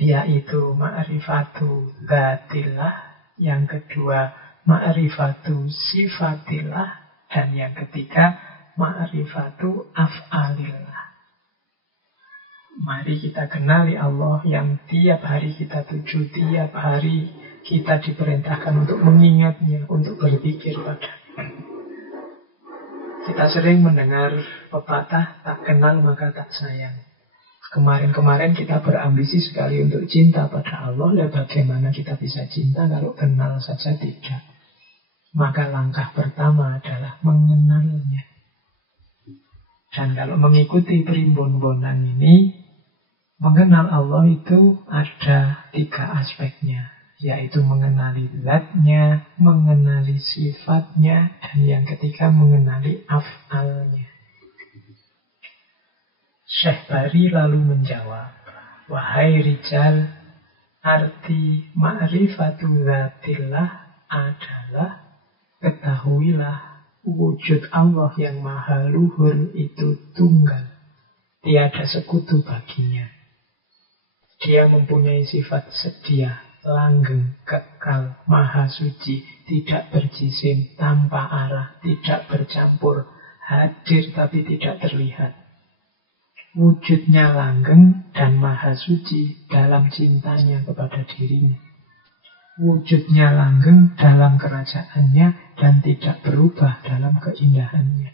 yaitu ma'rifatu dzatillah, yang kedua ma'rifatu sifatillah, dan yang ketiga ma'rifatu af'alillah. Mari kita kenali Allah yang tiap hari kita tuju, tiap hari kita diperintahkan untuk mengingatnya, untuk berpikir padanya. Kita sering mendengar pepatah, tak kenal maka tak sayang. Kemarin-kemarin kita berambisi sekali untuk cinta pada Allah. Ya bagaimana kita bisa cinta kalau kenal saja tidak? Maka langkah pertama adalah mengenalnya. Dan kalau mengikuti Primbon Bonang ini, mengenal Allah itu ada 3 aspeknya, yaitu mengenali zatnya, mengenali sifatnya, dan yang ketiga mengenali af'alnya. Syekh Bari lalu menjawab, wahai Rijal, arti ma'rifatu dzatillah adalah ketahuilah wujud Allah yang maha luhur itu tunggal, tiada sekutu baginya. Dia mempunyai sifat sedia, langgeng, kekal, maha suci, tidak berjisim, tanpa arah, tidak bercampur, hadir tapi tidak terlihat. Wujudnya langgeng dan maha suci dalam cintanya kepada dirinya. Wujudnya langgeng dalam kerajaannya dan tidak berubah dalam keindahannya.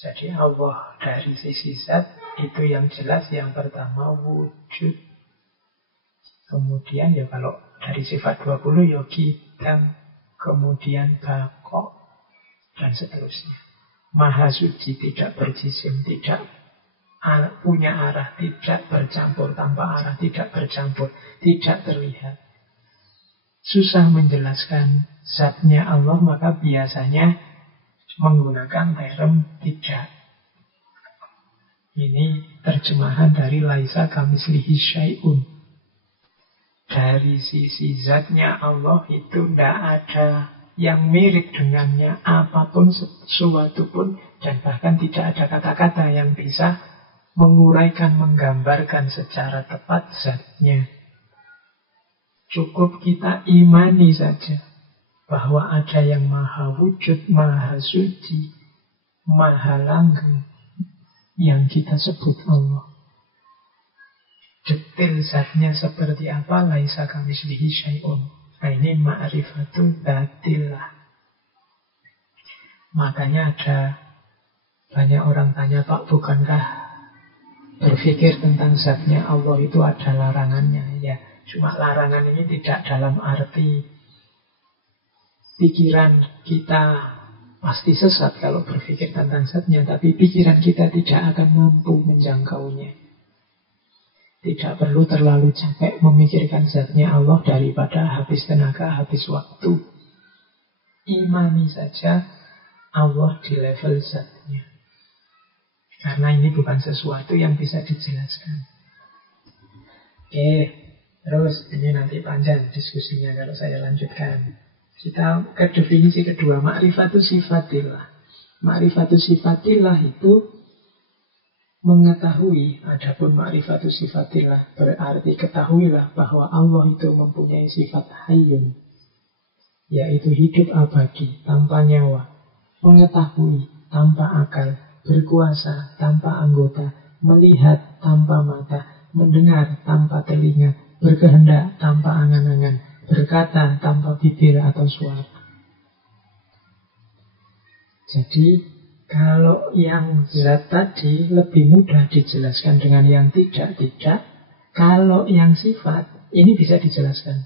Jadi Allah dari sisi zat itu yang jelas, yang pertama wujud. Kemudian ya kalau dari sifat 20 ya kidam, kemudian bako, dan seterusnya. Maha suci, tidak berjisim, tidak punya arah, tidak bercampur, tanpa arah, tidak bercampur, tidak terlihat. Susah menjelaskan zatnya Allah, maka biasanya menggunakan term tidak. Ini terjemahan dari laisa kamislihi syai'un. Dari sisi zatnya Allah itu tidak ada yang mirip dengannya, apapun, sesuatu pun, dan bahkan tidak ada kata-kata yang bisa menguraikan, menggambarkan secara tepat zatnya. Cukup kita imani saja bahwa ada yang maha wujud, maha suci, maha langgeng, yang kita sebut Allah. Detail zatnya seperti apa, laisa kamitslihi syai'un. Nah, ini ma'rifatu dzatillah. Makanya ada banyak orang tanya, Pak, bukankah berpikir tentang zatnya Allah itu ada larangannya? Ya, cuma larangan ini tidak dalam arti pikiran kita pasti sesat kalau berpikir tentang zatnya, tapi pikiran kita tidak akan mampu menjangkaunya. Tidak perlu terlalu capek memikirkan zatnya Allah daripada habis tenaga, habis waktu. Imani saja Allah di level zatnya. Karena ini bukan sesuatu yang bisa dijelaskan. Oke, terus ini nanti panjang diskusinya kalau saya lanjutkan. Kita ke definisi kedua, ma'rifatus sifatillah. Ma'rifatus sifatillah itu mengetahui, adapun ma'rifatus sifatillah berarti ketahuilah bahwa Allah itu mempunyai sifat hayyun, yaitu hidup abadi, tanpa nyawa, mengetahui tanpa akal, berkuasa tanpa anggota, melihat tanpa mata, mendengar tanpa telinga, berkehendak tanpa angan-angan, berkata tanpa bibir atau suara. Jadi kalau yang zat tadi lebih mudah dijelaskan dengan yang tidak. Kalau yang sifat, ini bisa dijelaskan.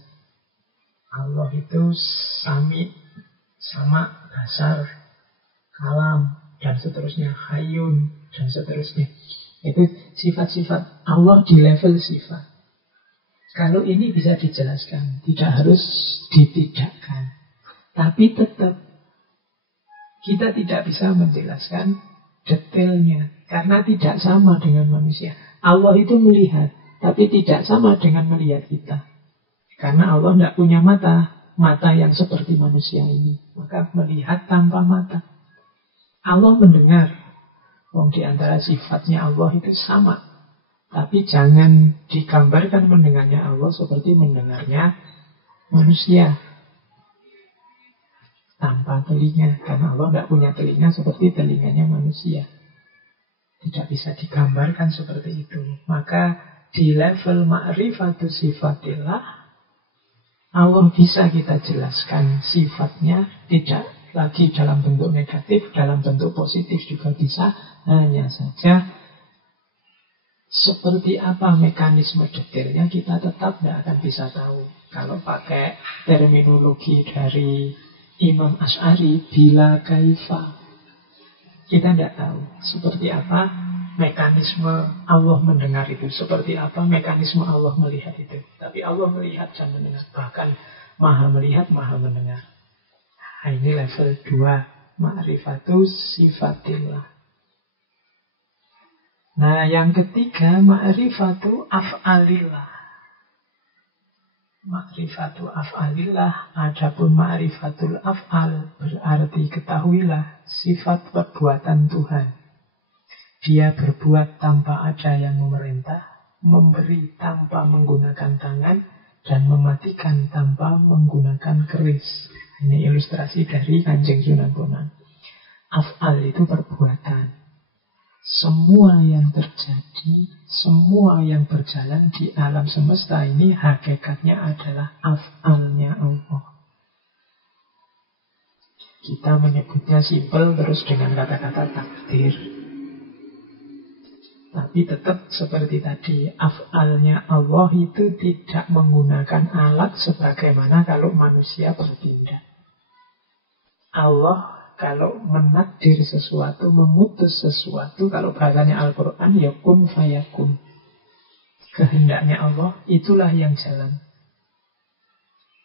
Allah itu sami, sama, basar, kalam, dan seterusnya, hayyun, dan seterusnya. Itu sifat-sifat Allah di level sifat. Kalau ini bisa dijelaskan, tidak harus ditidakkan. Tapi tetap kita tidak bisa menjelaskan detailnya karena tidak sama dengan manusia. Allah itu melihat, tapi tidak sama dengan melihat kita. Karena Allah tidak punya mata yang seperti manusia ini. Maka melihat tanpa mata. Allah mendengar. Di antara sifatnya Allah itu sama. Tapi jangan digambarkan mendengarnya Allah seperti mendengarnya manusia. Tanpa telinga, karena Allah tidak punya telinga seperti telinganya manusia. Tidak bisa digambarkan seperti itu. Maka di level ma'rifatus sifatillah, Allah bisa kita jelaskan sifatnya, tidak lagi dalam bentuk negatif, dalam bentuk positif juga bisa. Hanya saja seperti apa mekanisme detailnya kita tetap tidak akan bisa tahu. Kalau pakai terminologi dari Imam Asy'ari, bila kaifa, kita tidak tahu seperti apa mekanisme Allah mendengar itu, seperti apa mekanisme Allah melihat itu. Tapi Allah melihat dan mendengar, bahkan maha melihat, maha mendengar. Nah, ini level 2, ma'rifatus sifatillah. Nah, yang ketiga, ma'rifatu af'alillah. Ma'rifatu af'alillah, adapun ma'rifatul af'al berarti ketahuilah sifat perbuatan Tuhan. Dia berbuat tanpa ada yang memerintah, memberi tanpa menggunakan tangan, dan mematikan tanpa menggunakan keris. Ini ilustrasi dari Kanjeng Sunan Bonang. Af'al itu perbuatan. Semua yang terjadi, semua yang berjalan di alam semesta ini hakikatnya adalah af'alnya Allah. Kita menyebutnya simpel terus dengan kata-kata takdir. Tapi tetap seperti tadi, af'alnya Allah itu tidak menggunakan alat sebagaimana kalau manusia bertindak. Allah kalau menakdir sesuatu, memutus sesuatu, kalau bahasanya Al-Quran, ya kun fayakun. Kehendaknya Allah, itulah yang jalan.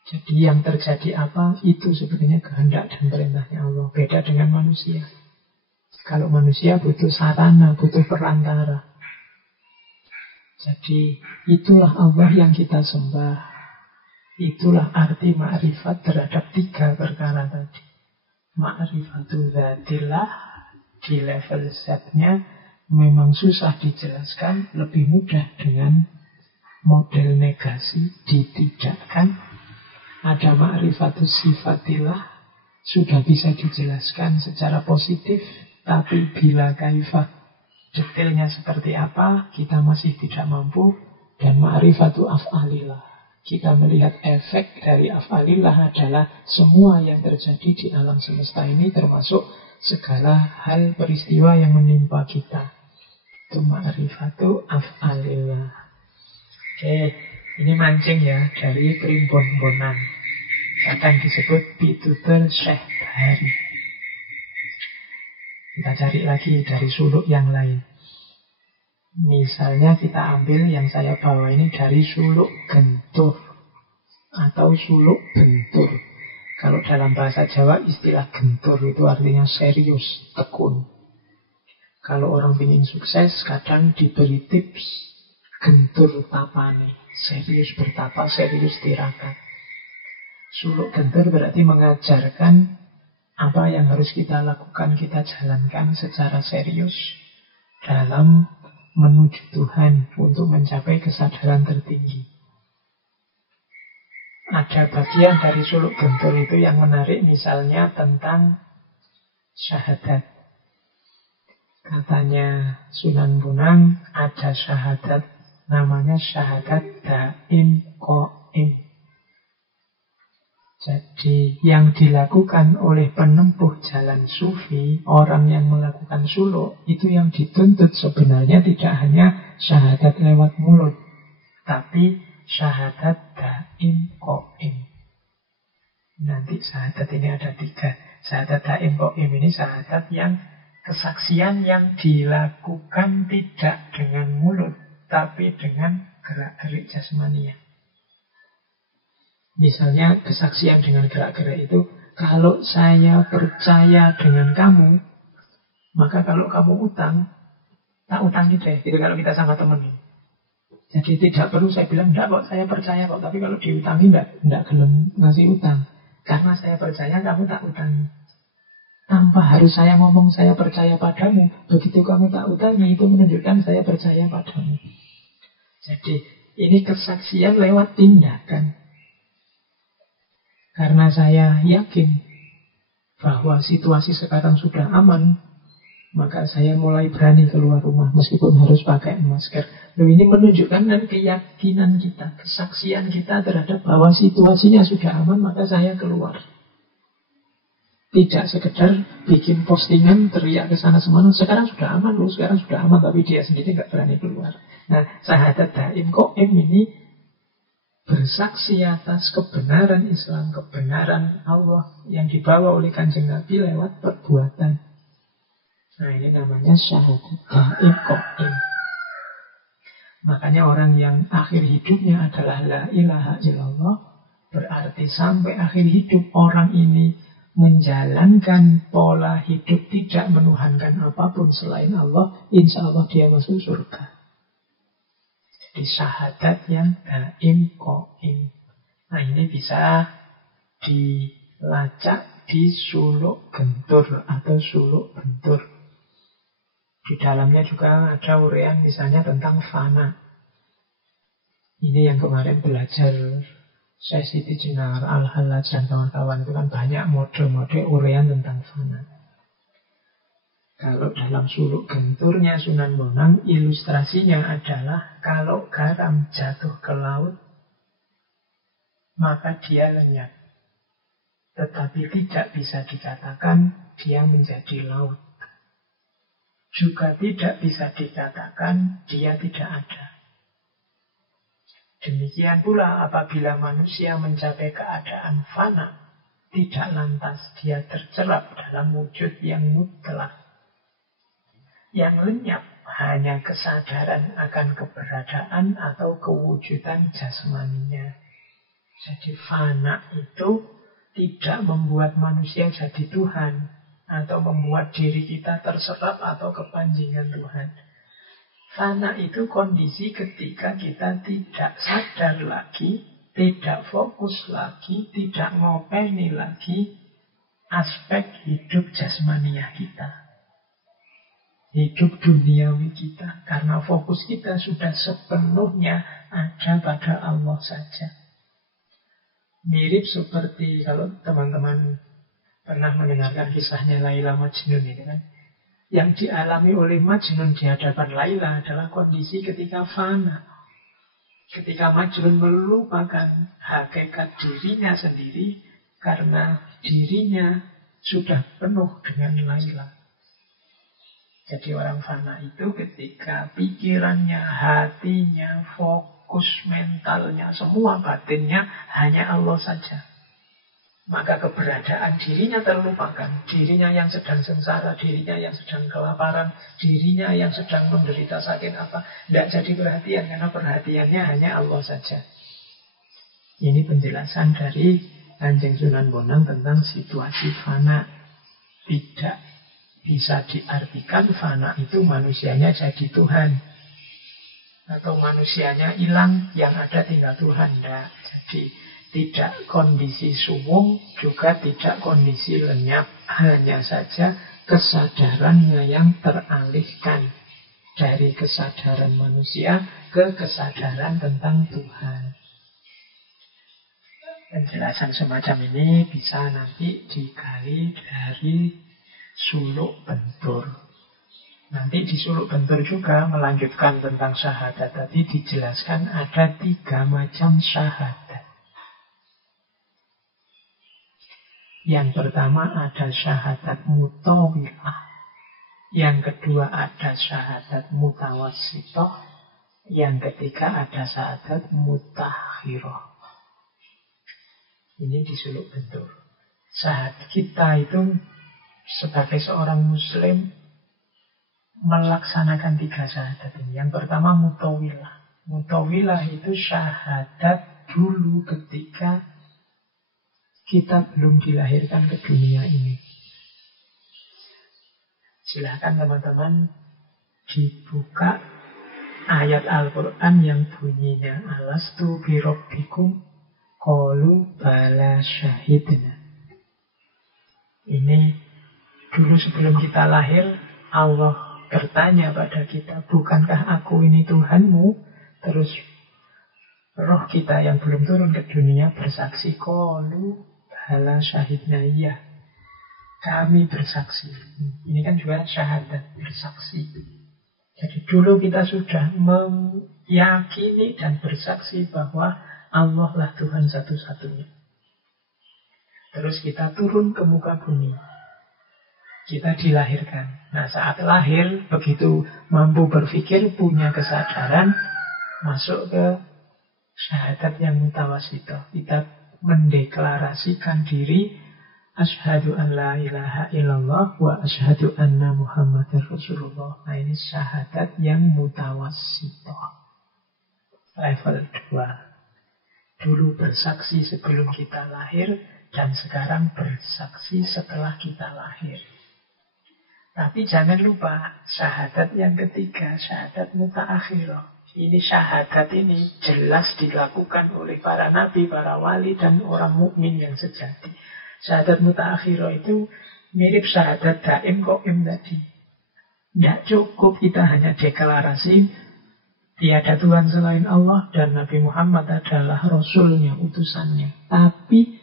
Jadi yang terjadi apa, itu sebenarnya kehendak dan perintahnya Allah. Beda dengan manusia. Kalau manusia butuh sarana, butuh perantara. Jadi itulah Allah yang kita sembah. Itulah arti ma'rifat terhadap 3 perkara tadi. Ma'rifatul zatillah di level setnya memang susah dijelaskan, lebih mudah dengan model negasi, ditidakkan. Ada ma'rifatul sifatillah, sudah bisa dijelaskan secara positif, tapi bila kaifah, detailnya seperti apa, kita masih tidak mampu. Dan ma'rifatul af'alillah, kita melihat efek dari af'alillah adalah semua yang terjadi di alam semesta ini, termasuk segala hal peristiwa yang menimpa kita. Itu ma'rifatu af'alillah. Oke, ini mancing ya dari Primbon Bonang. Kadang disebut Pitutur Syekh Bahari. Kita cari lagi dari suluk yang lain. Misalnya kita ambil yang saya bawa ini dari suluk gentur atau suluk bentur. Kalau dalam bahasa Jawa istilah gentur itu artinya serius, tekun. Kalau orang ingin sukses, kadang diberi tips gentur tapane. Serius bertapa, serius tirakat. Suluk gentur berarti mengajarkan apa yang harus kita lakukan, kita jalankan secara serius dalam menuju Tuhan untuk mencapai kesadaran tertinggi. Ada bagian dari suluk gentur itu yang menarik, misalnya tentang syahadat. Katanya Sunan Bonang, ada syahadat namanya syahadat daim qaim. Jadi yang dilakukan oleh penempuh jalan sufi, orang yang melakukan suluk, itu yang dituntut sebenarnya tidak hanya syahadat lewat mulut, tapi syahadat daim qaim. Nanti syahadat ini ada 3. Syahadat daim qaim ini syahadat yang kesaksian yang dilakukan tidak dengan mulut, tapi dengan gerak-gerik jasmania. Misalnya kesaksian dengan gerak-gerik itu, kalau saya percaya dengan kamu, maka kalau kamu utang, tak utangi deh. Itu kalau kita sama teman. Jadi tidak perlu saya bilang, enggak kok, saya percaya kok. Tapi kalau diutangi, enggak gelem ngasih utang. Karena saya percaya, kamu tak utangi. Tanpa harus saya ngomong saya percaya padamu. Begitu kamu tak utangi, itu menunjukkan saya percaya padamu. Jadi ini kesaksian lewat tindakan. Karena saya yakin bahwa situasi sekarang sudah aman, maka saya mulai berani keluar rumah meskipun harus pakai masker. Lalu ini menunjukkan keyakinan kita, kesaksian kita terhadap bahwa situasinya sudah aman, maka saya keluar. Tidak sekedar bikin postingan, teriak ke sana semana, sekarang sudah aman loh, sekarang sudah aman, tapi dia sendiri nggak berani keluar. Nah, syahadat daim qaim ini bersaksi atas kebenaran Islam, kebenaran Allah yang dibawa oleh Kanjeng Nabi lewat perbuatan. Nah, ini namanya syahadat daim qaim. Makanya orang yang akhir hidupnya adalah la ilaha illallah, berarti sampai akhir hidup orang ini menjalankan pola hidup tidak menuhankan apapun selain Allah, insya Allah dia masuk surga. Jadi syahadat yang daim qaim. Nah, ini bisa dilacak di suluk gentur atau suluk bentur. Di dalamnya juga ada uraian misalnya tentang fana. Ini yang kemarin belajar Syekh Siti Jenar, Al-Hallaj dan kawan-kawan itu kan banyak mode-mode uraian tentang fana. Kalau dalam suluk genturnya Sunan Bonang, ilustrasinya adalah kalau garam jatuh ke laut, maka dia lenyap. Tetapi tidak bisa dikatakan dia menjadi laut. Juga tidak bisa dikatakan dia tidak ada. Demikian pula apabila manusia mencapai keadaan fana, tidak lantas dia tercerap dalam wujud yang mutlak. Yang lenyap hanya kesadaran akan keberadaan atau kewujudan jasmaninya. Jadi fana itu tidak membuat manusia jadi Tuhan, atau membuat diri kita terserap atau kepanjingan Tuhan. Fana itu kondisi ketika kita tidak sadar lagi, tidak fokus lagi, tidak ngopeni lagi aspek hidup jasmaniah kita, hidup duniawi kita. Karena fokus kita sudah sepenuhnya ada pada Allah saja. Mirip seperti kalau teman-teman pernah mendengarkan kisahnya Laila Majnun itu kan. Yang dialami oleh Majnun di hadapan Laila adalah kondisi ketika fana. Ketika Majnun melupakan hakikat dirinya sendiri karena dirinya sudah penuh dengan Laila. Jadi orang fana itu ketika pikirannya, hatinya, fokus mentalnya, semua batinnya hanya Allah saja. Maka keberadaan dirinya terlupakan. Dirinya yang sedang sengsara, dirinya yang sedang kelaparan, dirinya yang sedang menderita sakit apa, tidak jadi perhatian, karena perhatiannya hanya Allah saja. Ini penjelasan dari Kanjeng Sunan Bonang tentang situasi fana. Tidak bisa diartikan fana itu manusianya jadi Tuhan. Atau manusianya hilang, yang ada tinggal Tuhan. Nah, jadi tidak kondisi sumum, juga tidak kondisi lenyap. Hanya saja kesadarannya yang teralihkan dari kesadaran manusia ke kesadaran tentang Tuhan. Penjelasan semacam ini bisa nanti digali dari suluk bentur. Nanti di suluk bentur juga melanjutkan tentang syahadat. Tadi dijelaskan ada 3 macam syahadat. Yang pertama ada syahadat mutawilah. Yang kedua ada syahadat mutawassithah. Yang ketiga ada syahadat mutakhirah. Ini di suluk bentur. Syahadat kita itu sebagai seorang muslim melaksanakan 3 syahadat ini. Yang pertama mutawilah. Mutawilah itu syahadat dulu ketika kita belum dilahirkan ke dunia ini. Silahkan teman-teman dibuka ayat Al-Quran yang bunyinya alastu birabbikum qalu bala syahidna. Ini dulu sebelum kita lahir, Allah bertanya pada kita, bukankah aku ini Tuhanmu? Terus roh kita yang belum turun ke dunia bersaksi, qalu bala syahidna, iya, kami bersaksi. Ini kan juga syahadat, bersaksi. Jadi dulu kita sudah meyakini dan bersaksi bahwa Allah lah Tuhan satu-satunya. Terus kita turun ke muka bumi. Kita dilahirkan. Nah, saat lahir, begitu mampu berpikir, punya kesadaran, masuk ke syahadat yang mutawassithah. Kita mendeklarasikan diri, asyhadu an la ilaha illallah wa asyhadu anna muhammadar rasulullah. Nah, ini syahadat yang mutawassithah. Level 2. Dulu bersaksi sebelum kita lahir, dan sekarang bersaksi setelah kita lahir. Tapi jangan lupa syahadat yang ketiga, syahadat mutaakhirah. Ini syahadat ini jelas dilakukan oleh para nabi, para wali, dan orang mukmin yang sejati. Syahadat mutaakhirah itu mirip syahadat daim qaim tadi. Tidak cukup kita hanya deklarasi tiada Tuhan selain Allah dan Nabi Muhammad adalah Rasulnya, utusannya. Tapi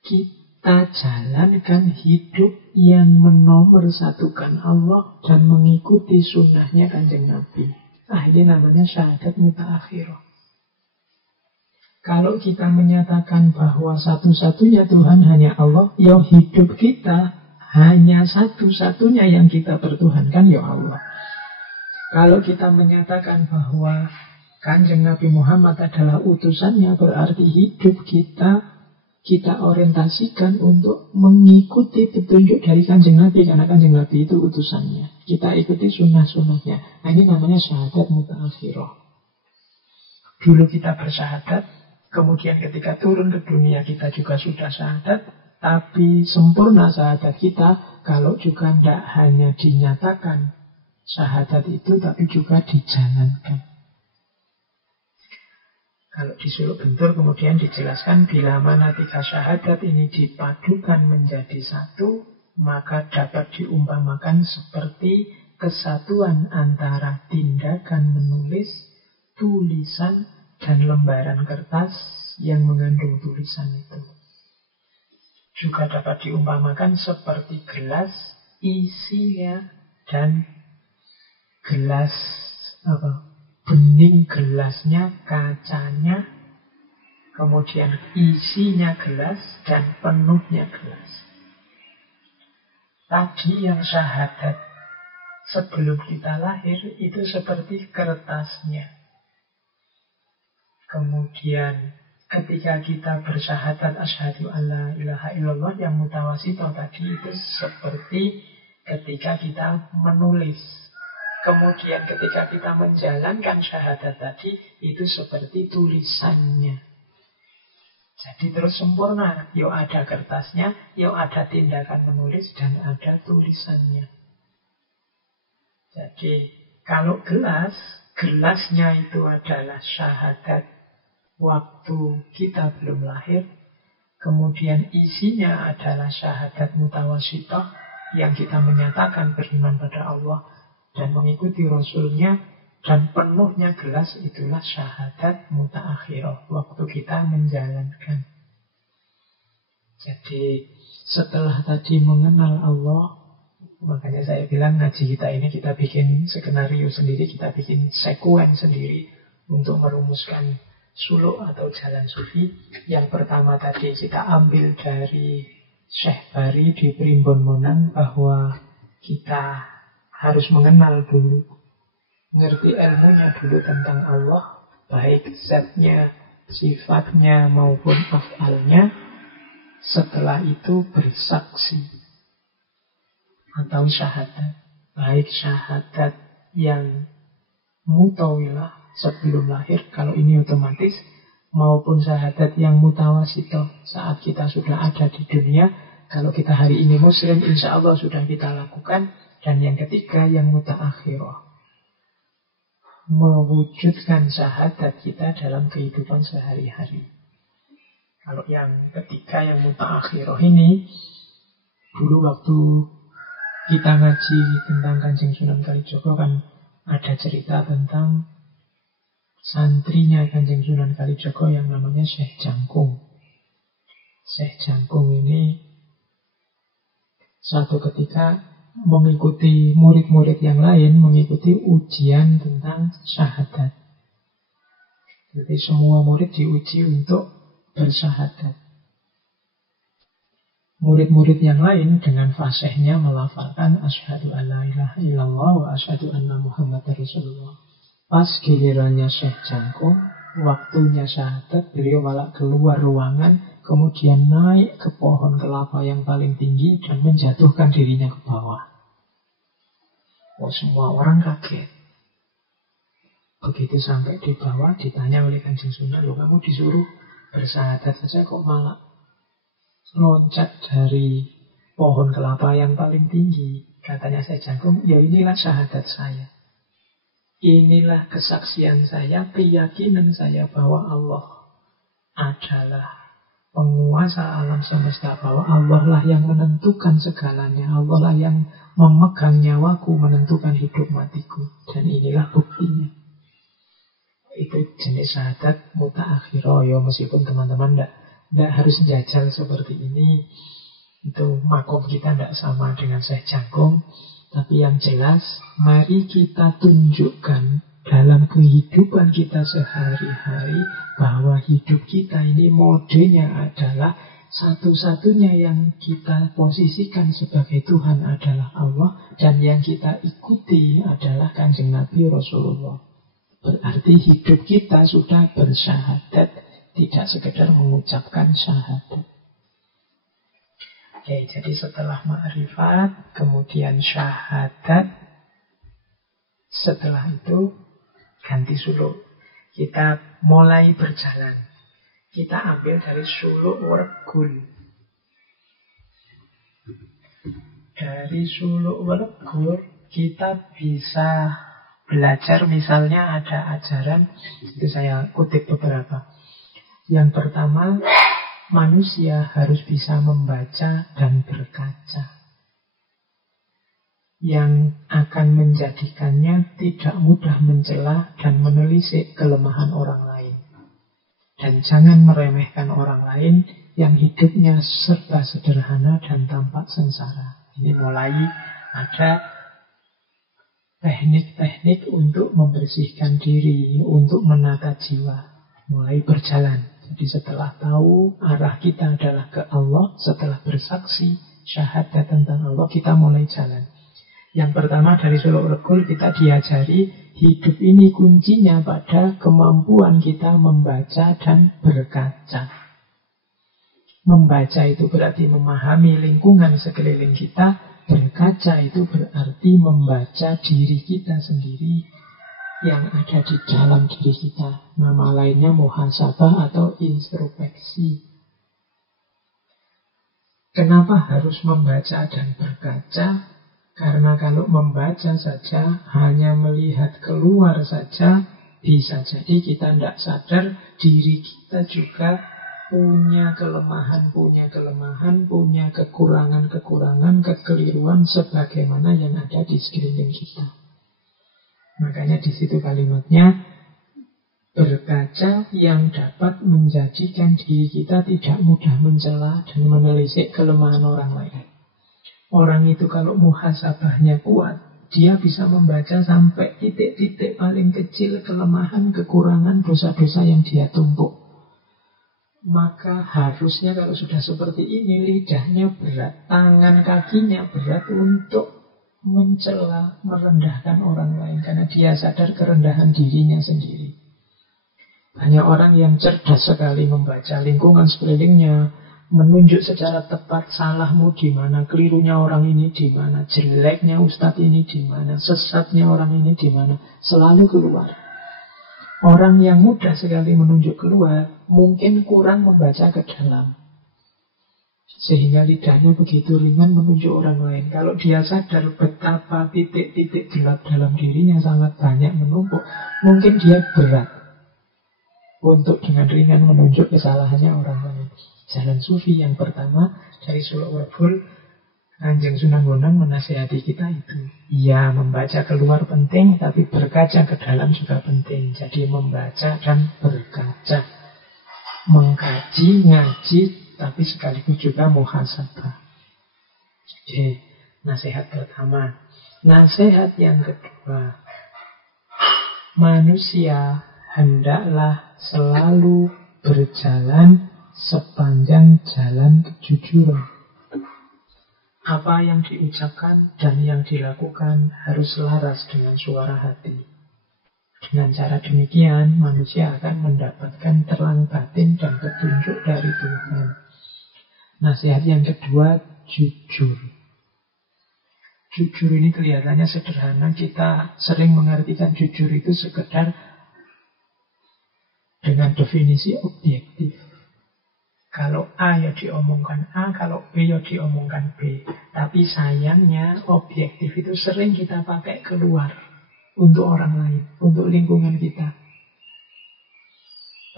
kita jalankan hidup yang menomorsatukan Allah dan mengikuti sunnahnya Kanjeng Nabi. Nah, ini namanya syahadat mutaakhirah. Kalau kita menyatakan bahwa satu-satunya Tuhan hanya Allah, ya hidup kita hanya satu-satunya yang kita pertuhankan, ya Allah. Kalau kita menyatakan bahwa Kanjeng Nabi Muhammad adalah utusannya, berarti hidup kita orientasikan untuk mengikuti petunjuk dari Kanjeng Nabi, karena Kanjeng Nabi itu utusannya. Kita ikuti sunnah-sunnahnya. Nah, ini namanya syahadat mutaakhirah. Dulu kita bersyahadat, kemudian ketika turun ke dunia kita juga sudah syahadat, tapi sempurna syahadat kita kalau juga tidak hanya dinyatakan syahadat itu, tapi juga dijalankan. Kalau di suluk bentur kemudian dijelaskan bila mana 3 syahadat ini dipadukan menjadi satu, maka dapat diumpamakan seperti kesatuan antara tindakan menulis, tulisan, dan lembaran kertas yang mengandung tulisan itu. Juga dapat diumpamakan seperti gelas, isinya, dan gelas bening gelasnya, kacanya, kemudian isinya gelas, dan penuhnya gelas. Tadi yang syahadat sebelum kita lahir itu seperti kertasnya. Kemudian ketika kita bersyahadat asyhadu alla ilaha illallah yang mutawassithah tadi itu seperti ketika kita menulis. Kemudian ketika kita menjalankan syahadat tadi, itu seperti tulisannya. Jadi terus sempurna. Yo ada kertasnya, yo ada tindakan menulis, dan ada tulisannya. Jadi kalau gelasnya itu adalah syahadat waktu kita belum lahir. Kemudian isinya adalah syahadat mutawasithah yang kita menyatakan beriman pada Allah dan mengikuti Rasulnya. Dan penuhnya gelas itulah syahadat mutaakhirah, waktu kita menjalankan. Jadi setelah tadi mengenal Allah, makanya saya bilang ngaji kita ini kita bikin skenario sendiri, kita bikin sekuen sendiri untuk merumuskan suluk atau jalan sufi. Yang pertama tadi kita ambil dari Syekh Bari di Primbon Monang, bahwa kita harus mengenal dulu, ngerti ilmunya dulu tentang Allah, baik zatnya, sifatnya maupun af'alnya. Setelah itu bersaksi atau syahadat, baik syahadat yang mutawilah sebelum lahir, kalau ini otomatis, maupun syahadat yang mutawasithah saat kita sudah ada di dunia. Kalau kita hari ini muslim, insya Allah sudah kita lakukan. Dan yang ketiga yang mutaakhirah, mewujudkan syahadat kita dalam kehidupan sehari-hari. Kalau yang ketiga, yang mutaakhirah ini, dulu waktu kita ngaji tentang Kanjeng Sunan Kalijaga kan ada cerita tentang santrinya Kanjeng Sunan Kalijaga yang namanya Syekh Jangkung. Syekh Jangkung ini suatu ketika mengikuti murid-murid yang lain, mengikuti ujian tentang syahadat. Jadi semua murid diuji untuk bersyahadat. Murid-murid yang lain dengan fasihnya melafalkan asyhadu alla ilaha illallah wa asyhadu anna muhammadar rasulullah. Pas gilirannya Syekh Jangkung, waktunya syahadat, beliau malah keluar ruangan, kemudian naik ke pohon kelapa yang paling tinggi dan menjatuhkan dirinya ke bawah. Oh, semua orang kaget. Begitu sampai di bawah, ditanya oleh Kanjeng Sunan, "Loh, kamu disuruh bersyahadat saja kok malah loncat dari pohon kelapa yang paling tinggi?" Katanya Syekh Jangkung, "Ya inilah syahadat saya. Inilah kesaksian saya, keyakinan saya bahwa Allah adalah penguasa alam semesta, bahwa Allah lah yang menentukan segalanya, Allah lah yang memegang nyawaku, menentukan hidup matiku, dan inilah buktinya." Itu jenis syahadat mutaakhirah. Ya, meskipun teman-teman tidak harus jajal seperti ini, itu makom kita tidak sama dengan Syekh Jangkung. Tapi yang jelas, mari kita tunjukkan dalam kehidupan kita sehari-hari bahwa hidup kita ini modenya adalah satu-satunya yang kita posisikan sebagai Tuhan adalah Allah, dan yang kita ikuti adalah Kanjeng Nabi Rasulullah. Berarti hidup kita sudah bersyahadat, tidak sekedar mengucapkan syahadat. Oke, jadi setelah ma'rifat, kemudian syahadat, setelah itu ganti suluk. Kita mulai berjalan. Kita ambil dari suluk wergul. Dari suluk wergul kita bisa belajar, misalnya ada ajaran, itu saya kutip beberapa. Yang pertama, manusia harus bisa membaca dan berkaca, yang akan menjadikannya tidak mudah mencela dan menelisik kelemahan orang lain. Dan jangan meremehkan orang lain yang hidupnya serba sederhana dan tampak sengsara. Ini mulai ada teknik-teknik untuk membersihkan diri, untuk menata jiwa, mulai berjalan. Jadi setelah tahu arah kita adalah ke Allah, setelah bersaksi syahadat tentang Allah, kita mulai jalan. Yang pertama dari suluk wergul kita diajari hidup ini kuncinya pada kemampuan kita membaca dan berkaca. Membaca itu berarti memahami lingkungan sekeliling kita. Berkaca itu berarti membaca diri kita sendiri yang ada di dalam diri kita. Nama lainnya muhasabah atau introspeksi. Kenapa harus membaca dan berkaca? Karena kalau membaca saja, hanya melihat keluar saja, bisa jadi kita tidak sadar diri kita juga punya kelemahan, punya kekurangan, kekeliruan sebagaimana yang ada di sekeliling kita. Makanya di situ kalimatnya, berkaca yang dapat menjadikan diri kita tidak mudah mencela dan menelisik kelemahan orang lain. Orang itu kalau muhasabahnya kuat, dia bisa membaca sampai titik-titik paling kecil kelemahan, kekurangan, dosa-dosa yang dia tumpuk. Maka harusnya kalau sudah seperti ini, lidahnya berat, tangan kakinya berat untuk mencela, merendahkan orang lain, karena dia sadar kerendahan dirinya sendiri. Banyak orang yang cerdas sekali membaca lingkungan sekelilingnya, menunjuk secara tepat salahmu di mana, kelirunya orang ini di mana, jeleknya ustadz ini di mana, sesatnya orang ini di mana, selalu keluar. Orang yang mudah sekali menunjuk keluar mungkin kurang membaca ke dalam, sehingga lidahnya begitu ringan menunjuk orang lain. Kalau dia sadar betapa titik-titik gelap dalam dirinya sangat banyak menumpuk, mungkin dia berat untuk dengan ringan menunjuk kesalahannya orang lain. Jalan sufi yang pertama dari Suluk Wabul, Kanjeng Sunan Bonang menasihati kita itu. Ya, membaca keluar penting, tapi berkaca ke dalam juga penting. Jadi membaca dan berkaca, mengkaji, ngaji, tapi sekaligus juga muhasabah. Oke, nasihat pertama. Nasihat yang kedua, manusia hendaklah selalu berjalan sepanjang jalan kejujuran. Apa yang diucapkan dan yang dilakukan harus selaras dengan suara hati. Dengan cara demikian, manusia akan mendapatkan terang batin dan petunjuk dari Tuhan. Nasihat yang kedua, jujur. Jujur ini kelihatannya sederhana. Kita sering mengartikan jujur itu sekedar dengan definisi objektif. Kalau A ya diomongkan A, kalau B ya diomongkan B. Tapi sayangnya objektif itu sering kita pakai keluar untuk orang lain, untuk lingkungan kita.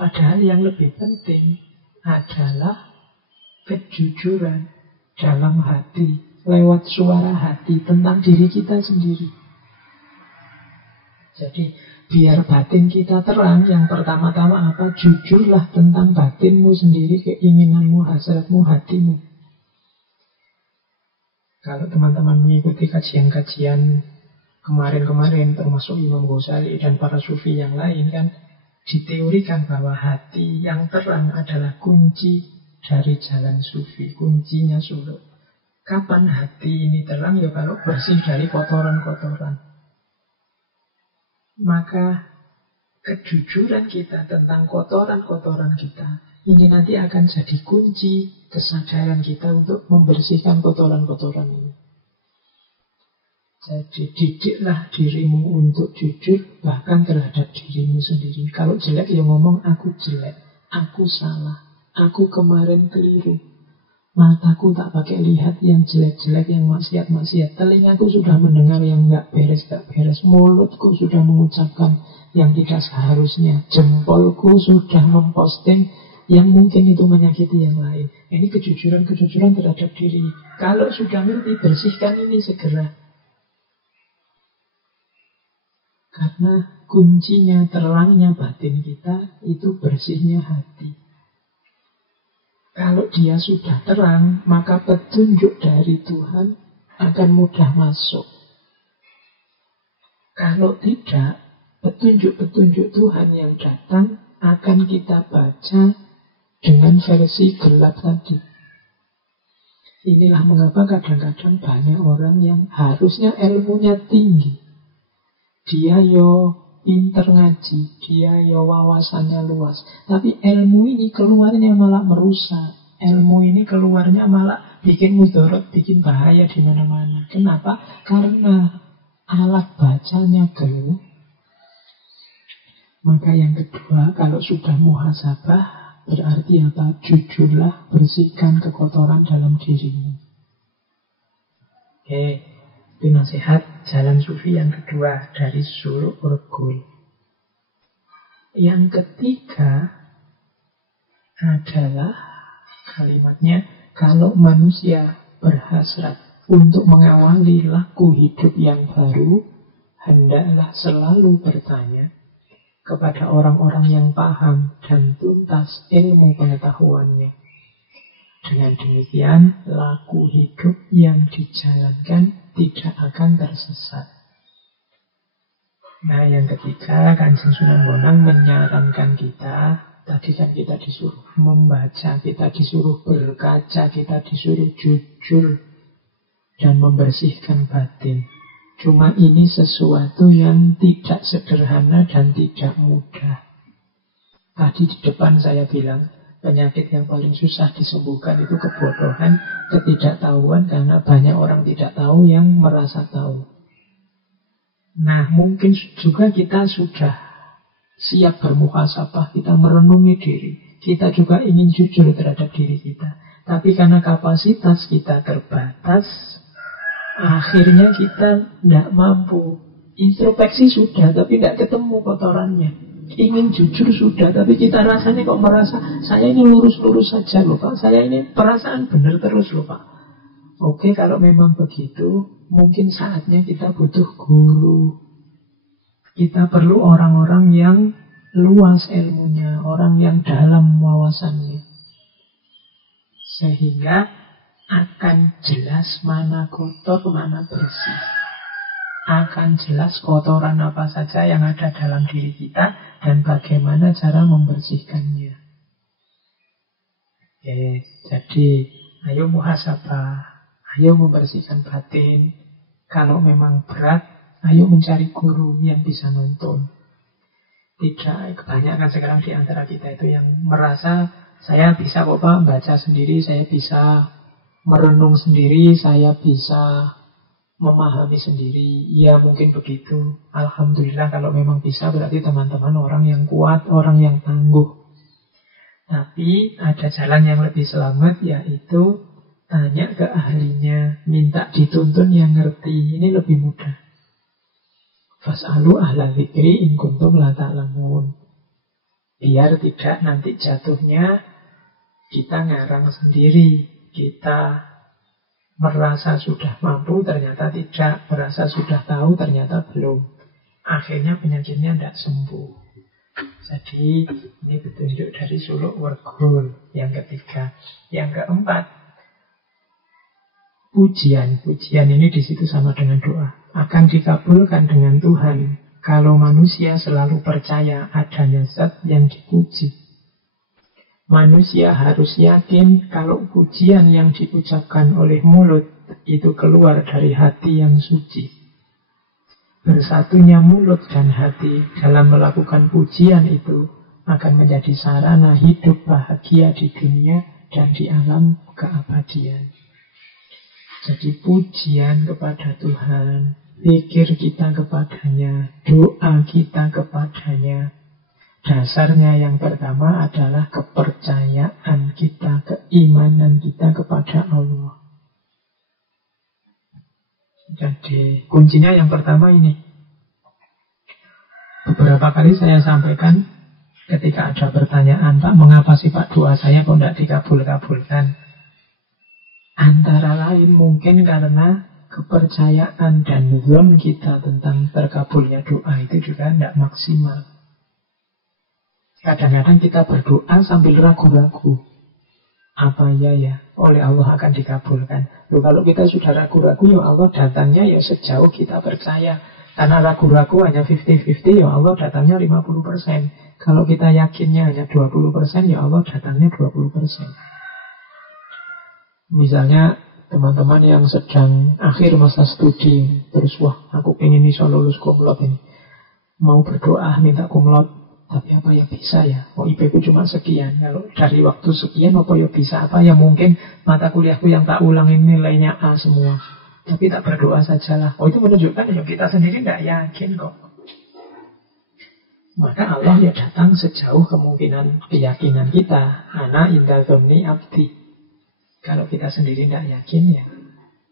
Padahal yang lebih penting adalah kejujuran dalam hati, lewat suara hati tentang diri kita sendiri. Jadi biar batin kita terang, yang pertama-tama apa? Jujurlah tentang batinmu sendiri, keinginanmu, hasratmu, hatimu. Kalau teman-teman mengikuti kajian-kajian kemarin-kemarin, termasuk Imam Ghazali dan para sufi yang lain, kan diteorikan bahwa hati yang terang adalah kunci dari jalan sufi, kuncinya suluk. Kapan hati ini terang? Ya kalau bersih dari kotoran-kotoran. Maka kejujuran kita tentang kotoran-kotoran kita ini nanti akan jadi kunci kesadaran kita untuk membersihkan kotoran-kotoran ini. Jadi didiklah dirimu untuk jujur bahkan terhadap dirimu sendiri. Kalau jelek ya ngomong aku jelek, aku salah, aku kemarin keliru. Mataku tak pakai lihat yang jelek-jelek, yang maksiat-maksiat. Telingaku sudah mendengar yang gak beres. Mulutku sudah mengucapkan yang tidak seharusnya. Jempolku sudah memposting yang mungkin itu menyakiti yang lain. Ini kejujuran-kejujuran terhadap diri. Kalau sudah ngerti, bersihkan ini segera. Karena kuncinya terangnya batin kita itu bersihnya hati. Kalau dia sudah terang, maka petunjuk dari Tuhan akan mudah masuk. Kalau tidak, petunjuk-petunjuk Tuhan yang datang akan kita baca dengan versi gelap tadi. Inilah mengapa kadang-kadang banyak orang yang harusnya ilmunya tinggi. Dia pinter ngaji, dia wawasannya luas. Tapi ilmu ini keluarnya malah merusak. Ilmu ini keluarnya malah bikin mudarat, bikin bahaya di mana-mana. Kenapa? Karena alat bacanya gelap. Maka yang kedua, kalau sudah muhasabah, Berarti apa? Jujurlah, bersihkan kekotoran dalam dirimu. Oke, itu nasihat jalan sufi yang kedua dari Suluk Urgul. Yang ketiga adalah kalimatnya, kalau manusia berhasrat untuk mengawali laku hidup yang baru, hendaklah selalu bertanya kepada orang-orang yang paham dan tuntas ilmu pengetahuannya. Dengan demikian, laku hidup yang dijalankan tidak akan tersesat. Nah, yang ketiga, Kanjeng Sunan Bonang menyarankan kita, tadi kan kita disuruh membaca, kita disuruh berkaca, kita disuruh jujur dan membersihkan batin. Cuma ini sesuatu yang tidak sederhana dan tidak mudah. Tadi di depan saya bilang, penyakit yang paling susah disembuhkan itu kebodohan, ketidaktahuan, karena banyak orang tidak tahu yang merasa tahu. Nah, mungkin juga kita sudah siap bermuhasabah, kita merenungi diri. Kita juga ingin jujur terhadap diri kita. Tapi karena kapasitas kita terbatas, akhirnya kita tidak mampu. Introspeksi sudah, tapi tidak ketemu kotorannya. Ingin jujur sudah, tapi kita rasanya kok merasa, saya ini lurus-lurus saja loh Pak, saya ini perasaan benar terus loh Pak. Oke, kalau memang begitu, mungkin saatnya kita butuh guru. Kita perlu orang-orang yang luas ilmunya, orang yang dalam wawasannya. Sehingga akan jelas mana kotor, mana bersih. Akan jelas kotoran apa saja yang ada dalam diri kita dan bagaimana cara membersihkannya. Oke, jadi ayo muhasabah, ayo membersihkan batin. Kalau memang berat, ayo mencari guru yang bisa nuntun. Tidak, kebanyakan sekarang di antara kita itu yang merasa saya bisa kok Pak baca sendiri, saya bisa merenung sendiri, saya bisa memahami sendiri. Ya mungkin begitu. Alhamdulillah kalau memang bisa, berarti teman-teman orang yang kuat, orang yang tangguh. Tapi ada jalan yang lebih selamat, yaitu tanya ke ahlinya, minta dituntun yang ngerti. Ini lebih mudah. Fas'alu ahla dzikri in kuntum la ta'lamun. Biar tidak nanti jatuhnya kita ngarang sendiri. Kita merasa sudah mampu, ternyata tidak. Merasa sudah tahu, ternyata belum. Akhirnya penyakitnya tidak sembuh. Jadi ini petunjuk dari Suluk Urgul yang ketiga. Yang keempat, pujian. Pujian ini di situ sama dengan doa. Akan dikabulkan dengan Tuhan kalau manusia selalu percaya adanya zat yang dipuji. Manusia harus yakin kalau pujian yang diucapkan oleh mulut itu keluar dari hati yang suci. Bersatunya mulut dan hati dalam melakukan pujian itu akan menjadi sarana hidup bahagia di dunia dan di alam keabadian. Jadi pujian kepada Tuhan, pikir kita kepadanya, doa kita kepadanya. Dasarnya yang pertama adalah kepercayaan kita, keimanan kita kepada Allah. Jadi kuncinya yang pertama ini. Beberapa kali saya sampaikan ketika ada pertanyaan, Pak, mengapa sih Pak doa saya kok tidak dikabul-kabulkan? Antara lain mungkin karena kepercayaan dan zon kita tentang terkabulnya doa itu juga tidak maksimal. Kadang-kadang kita berdoa sambil ragu-ragu. Apa ya oleh Allah akan dikabulkan. Loh, kalau kita sudah ragu-ragu, ya Allah datangnya ya sejauh kita percaya. Karena ragu-ragu hanya 50-50, ya Allah datangnya 50%. Kalau kita yakinnya hanya 20%, ya Allah datangnya 20%. Misalnya teman-teman yang sedang akhir masa studi, terus wah aku pengen bisa lulus kumlot ini, mau berdoa minta kumlot, tapi apa yang bisa ya? Oh IP ku cuma sekian. Kalau dari waktu sekian apa ya bisa? Apa ya mungkin mata kuliahku yang tak ulang ini nilainya A semua. Tapi tak berdoa sajalah. Oh itu menunjukkan ya kita sendiri tidak yakin kok. Maka Allah ya datang sejauh kemungkinan keyakinan kita. Ana inda dzonni abdi. Kalau kita sendiri tidak yakin ya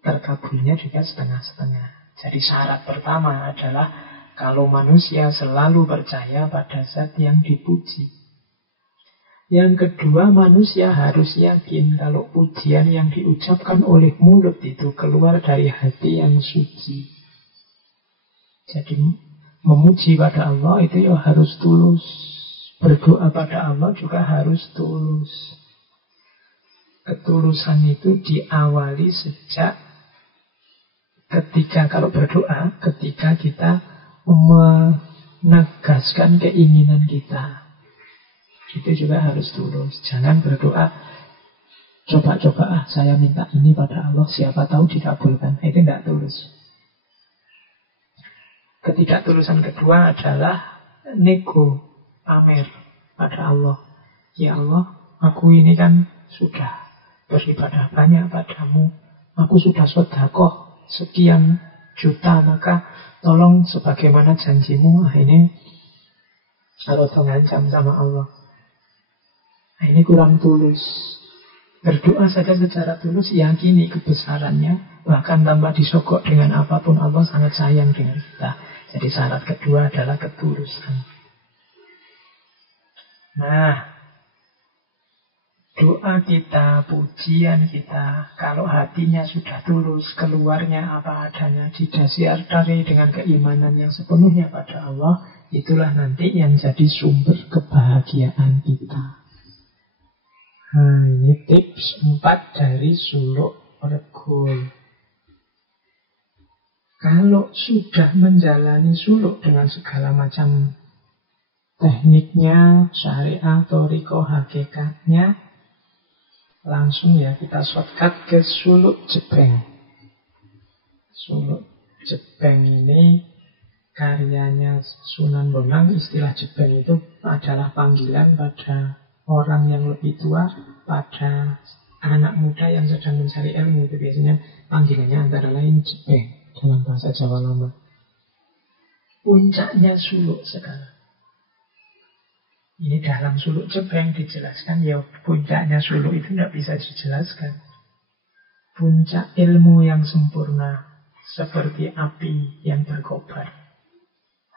terkabulnya juga setengah-setengah. Jadi syarat pertama adalah kalau manusia selalu percaya pada zat yang dipuji. Yang kedua, manusia harus yakin kalau pujian yang diucapkan oleh mulut itu keluar dari hati yang suci. Jadi memuji pada Allah itu ya harus tulus. Berdoa pada Allah juga harus tulus. Ketulusan itu diawali sejak ketika kalau berdoa, ketika kita menegaskan keinginan kita. Itu juga harus tulus. Jangan berdoa, coba-coba saya minta ini pada Allah, siapa tahu dikabulkan. Itu tidak tulus. Ketidaktulusan kedua adalah nego, pamer pada Allah. Ya Allah, aku ini kan sudah beribadah banyak padamu. Aku sudah sedekah sekian juta, maka tolong sebagaimana janjimu. Ini kalau mengancam sama Allah. Ini kurang tulus. Berdoa saja secara tulus, yakini kebesarannya, bahkan tanpa disogok dengan apapun, Allah sangat sayang dengan kita. Jadi syarat kedua adalah ketulusan. Nah, doa kita, pujian kita, kalau hatinya sudah tulus, keluarnya apa adanya, didasari dengan keimanan yang sepenuhnya pada Allah, itulah nanti yang jadi sumber kebahagiaan kita. Nah, ini tips 4 dari suluk regul. Kalau sudah menjalani suluk dengan segala macam tekniknya, syariah, thoriqah, hakikatnya, langsung ya kita shortcut ke suluk jebeng. Suluk jebeng ini karyanya Sunan Bonang. Istilah jebeng itu adalah panggilan pada orang yang lebih tua, pada anak muda yang sedang mencari ilmu. Itu biasanya panggilannya antara lain jebeng dalam bahasa Jawa lama. Puncaknya suluk sekarang. Ini dalam suluk jebeng dijelaskan, ya puncaknya suluk itu tidak bisa dijelaskan. Puncak ilmu yang sempurna seperti api yang berkobar.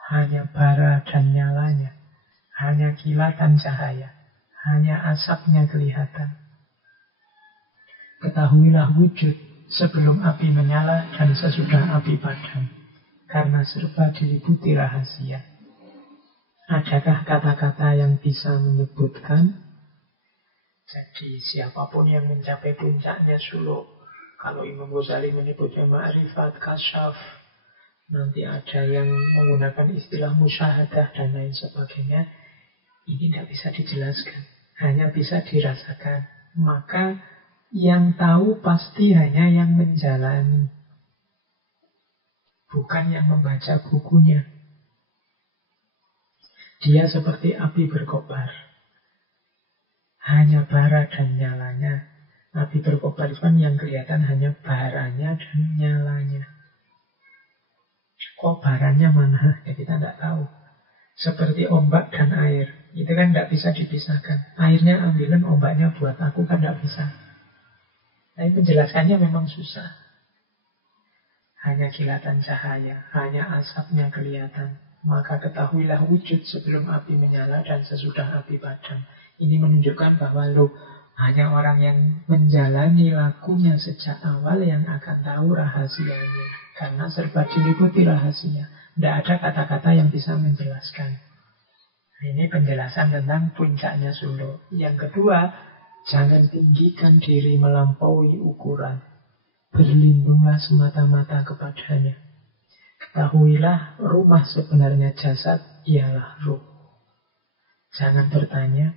Hanya bara dan nyalanya, hanya kilatan cahaya, hanya asapnya kelihatan. Ketahuilah wujud sebelum api menyala dan sesudah api padam, karena serba diliputi rahasia. Adakah kata-kata yang bisa menyebutkan? Jadi siapapun yang mencapai puncaknya suluk, kalau Imam Ghazali menyebutnya ma'rifat, kasyaf, nanti ada yang menggunakan istilah musyahadah dan lain sebagainya, ini tidak bisa dijelaskan, hanya bisa dirasakan. Maka yang tahu pasti hanya yang menjalani, bukan yang membaca bukunya. Dia seperti api berkobar, hanya bara dan nyalanya. Api berkobar itu kan yang kelihatan hanya baranya dan nyalanya. Kobarannya mana? Ya kita tidak tahu. Seperti ombak dan air, itu kan tidak bisa dipisahkan. Airnya ambilan, ombaknya buat aku, kan tidak bisa. Tapi penjelasannya memang susah. Hanya kilatan cahaya, hanya asapnya kelihatan. Maka ketahuilah wujud sebelum api menyala dan sesudah api padam. Ini menunjukkan bahwa hanya orang yang menjalani lakunya sejak awal yang akan tahu rahasianya. Karena serba diliputi rahasia. Tidak ada kata-kata yang bisa menjelaskan. Ini penjelasan tentang puncaknya suluk. Yang kedua, jangan tinggikan diri melampaui ukuran. Berlindunglah semata-mata kepadanya. Ketahuilah rumah sebenarnya jasad ialah ruh. Jangan bertanya,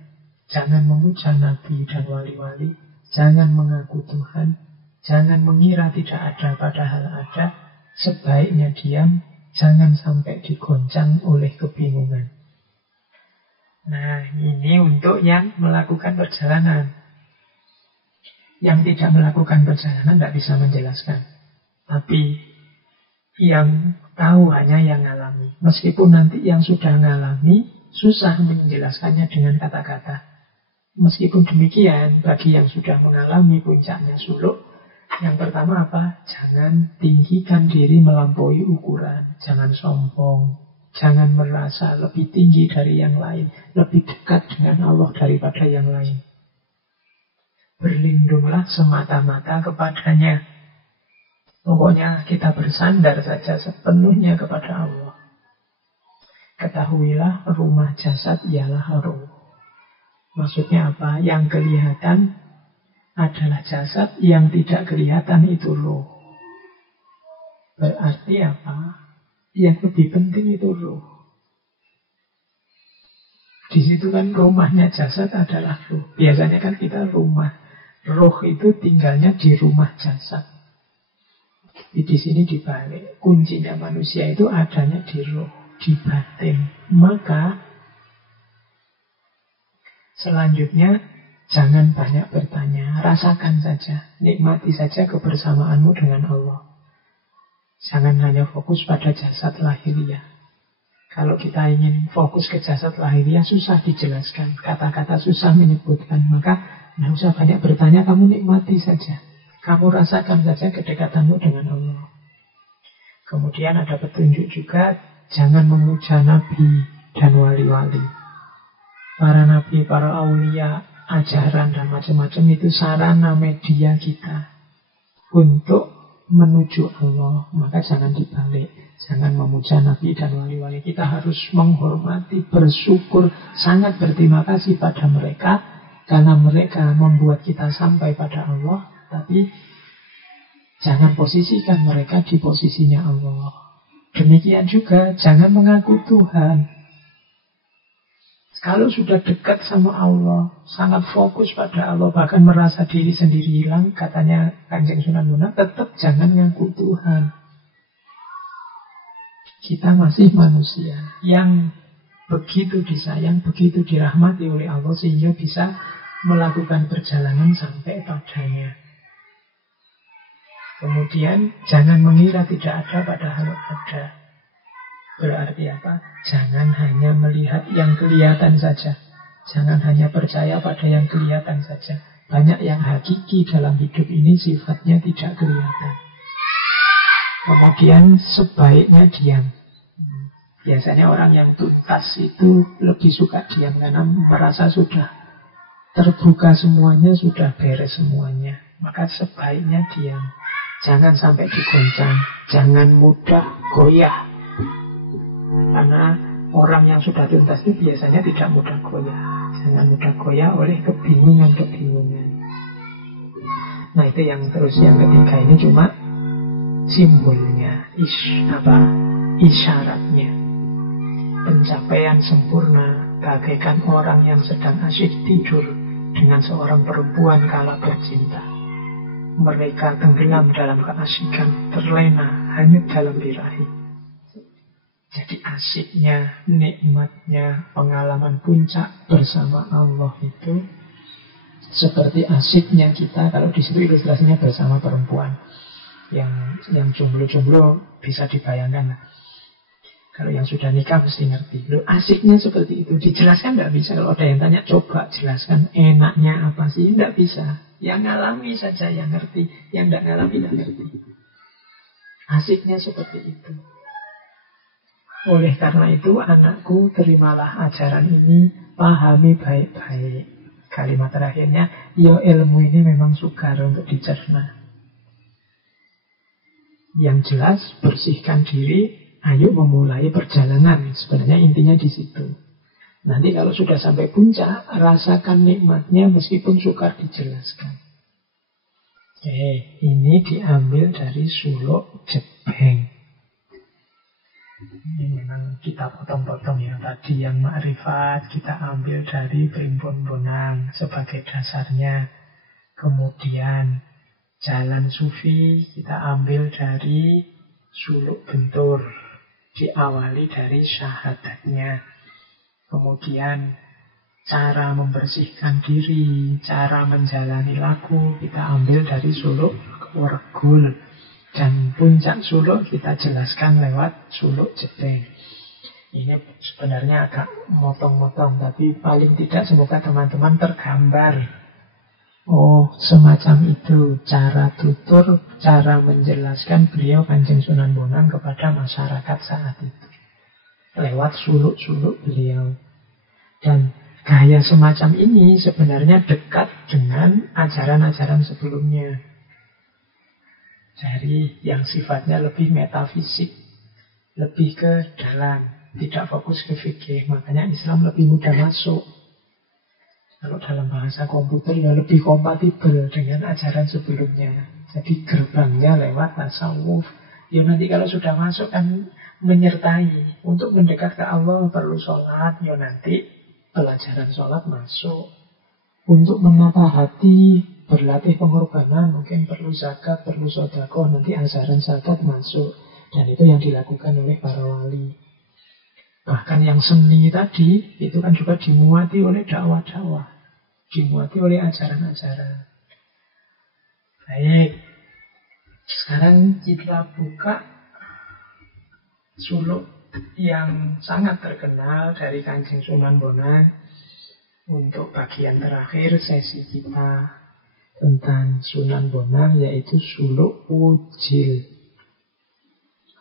jangan memuja nabi dan wali-wali, jangan mengaku Tuhan, jangan mengira tidak ada padahal ada. Sebaiknya diam, jangan sampai digoncang oleh kebingungan. Nah, ini untuk yang melakukan perjalanan. Yang tidak melakukan perjalanan tidak bisa menjelaskan. Tapi yang tahu hanya yang ngalami. Meskipun nanti yang sudah ngalami Susah menjelaskannya dengan kata-kata. Meskipun demikian, bagi yang sudah mengalami puncaknya suluk, yang pertama apa? Jangan tinggikan diri melampaui ukuran. Jangan sombong. Jangan merasa lebih tinggi dari yang lain, lebih dekat dengan Allah daripada yang lain. Berlindunglah semata-mata kepadanya. Pokoknya kita bersandar saja sepenuhnya kepada Allah. Ketahuilah rumah jasad ialah roh. Maksudnya apa? Yang kelihatan adalah jasad, yang tidak kelihatan itu roh. Berarti apa? Yang lebih penting itu roh. Di situ kan rumahnya jasad adalah roh. Biasanya kan kita rumah. Roh itu tinggalnya di rumah jasad. Di sini dibalik. Kuncinya manusia itu adanya di roh, di batin. Maka selanjutnya jangan banyak bertanya. Rasakan saja. Nikmati saja kebersamaanmu dengan Allah. Jangan hanya fokus pada jasad lahiriah. Kalau kita ingin fokus ke jasad lahiriah, susah dijelaskan. Kata-kata susah menyebutkan. Maka tidak usah banyak bertanya, kamu nikmati saja. Kamu rasakan saja kedekatanmu dengan Allah. Kemudian ada petunjuk juga, jangan memuja nabi dan wali-wali. Para nabi, para aulia, ajaran dan macam-macam itu sarana media kita untuk menuju Allah. Maka jangan dibalik. Jangan memuja nabi dan wali-wali. Kita harus menghormati, bersyukur, sangat berterima kasih pada mereka, karena mereka membuat kita sampai pada Allah. Tapi jangan posisikan mereka di posisinya Allah. Demikian juga jangan mengaku Tuhan. Kalau sudah dekat sama Allah, sangat fokus pada Allah, bahkan merasa diri sendiri hilang, katanya Kanjeng Sunan Bonang, tetap jangan ngaku Tuhan. Kita masih manusia yang begitu disayang, begitu dirahmati oleh Allah, sehingga bisa melakukan perjalanan sampai padanya. Kemudian jangan mengira tidak ada padahal ada. Berarti apa? Jangan hanya melihat yang kelihatan saja. Jangan hanya percaya pada yang kelihatan saja. Banyak yang hakiki dalam hidup ini sifatnya tidak kelihatan. Kemudian sebaiknya diam. Biasanya orang yang tuntas itu lebih suka diam karena merasa sudah terbuka semuanya, sudah beres semuanya. Maka sebaiknya diam. Jangan sampai digoncang. Jangan mudah goyah. Karena orang yang sudah tuntas itu biasanya tidak mudah goyah. Jangan mudah goyah oleh kebingungan-kebingungan. Nah itu yang terus yang ketiga ini cuma simbolnya, isyaratnya. Pencapaian sempurna bagaikan orang yang sedang asyik tidur dengan seorang perempuan kala bercinta. Mereka tenggelam dalam keasikan, terlena hanyut dalam birahi. Jadi asiknya, nikmatnya, pengalaman puncak bersama Allah itu seperti asiknya kita kalau di situ ilustrasinya bersama perempuan. Yang jomblo-jomblo bisa dibayangkan lah. Kalau yang sudah nikah mesti ngerti. Loh, asiknya seperti itu. Dijelaskan nggak bisa. Kalau ada yang tanya, coba jelaskan enaknya apa sih? Nggak bisa. Yang ngalami saja yang ngerti. Yang nggak ngalami nggak ngerti. Asiknya seperti itu. Oleh karena itu, anakku, terimalah ajaran ini, pahami baik-baik. Kalimat terakhirnya, ya ilmu ini memang sukar untuk dicerna. Yang jelas, bersihkan diri, ayo memulai perjalanan. Sebenarnya intinya di situ. Nanti kalau sudah sampai puncak, rasakan nikmatnya meskipun sukar dijelaskan. Oke, ini diambil dari Suluk Jebeng. Ini memang kita potong-potong ya. Tadi yang Ma'rifat kita ambil dari Primbon Bonang sebagai dasarnya. Kemudian Jalan Sufi kita ambil dari Suluk Bentur, diawali dari syahadatnya. Kemudian cara membersihkan diri, cara menjalani laku kita ambil dari Suluk Wergul. Dan puncak suluk kita jelaskan lewat Suluk Jebeng. Ini sebenarnya agak motong-motong, tapi paling tidak semoga teman-teman tergambar. Oh, semacam itu cara tutur, cara menjelaskan beliau Kanjeng Sunan Bonang kepada masyarakat saat itu. Lewat suluk-suluk beliau. Dan gaya semacam ini sebenarnya dekat dengan ajaran-ajaran sebelumnya. Dari yang sifatnya lebih metafisik, lebih ke dalam, tidak fokus ke fikih. Makanya Islam lebih mudah masuk. Kalau dalam bahasa komputer ya lebih kompatibel dengan ajaran sebelumnya. Jadi gerbangnya lewat tasawuf. Ya nanti kalau sudah masuk kan menyertai. Untuk mendekat ke Allah perlu sholat. Ya nanti pelajaran sholat masuk. Untuk menata hati, berlatih pengorbanan, mungkin perlu zakat, perlu sedekah, nanti ajaran zakat masuk. Dan itu yang dilakukan oleh para wali. Bahkan yang seni tadi, itu kan juga dimuati oleh dakwah-dakwah. Dimuati oleh ajaran-ajaran. Baik. Sekarang kita buka suluk yang sangat terkenal dari Kanjeng Sunan Bonang untuk bagian terakhir sesi kita tentang Sunan Bonang, yaitu suluk Ujil.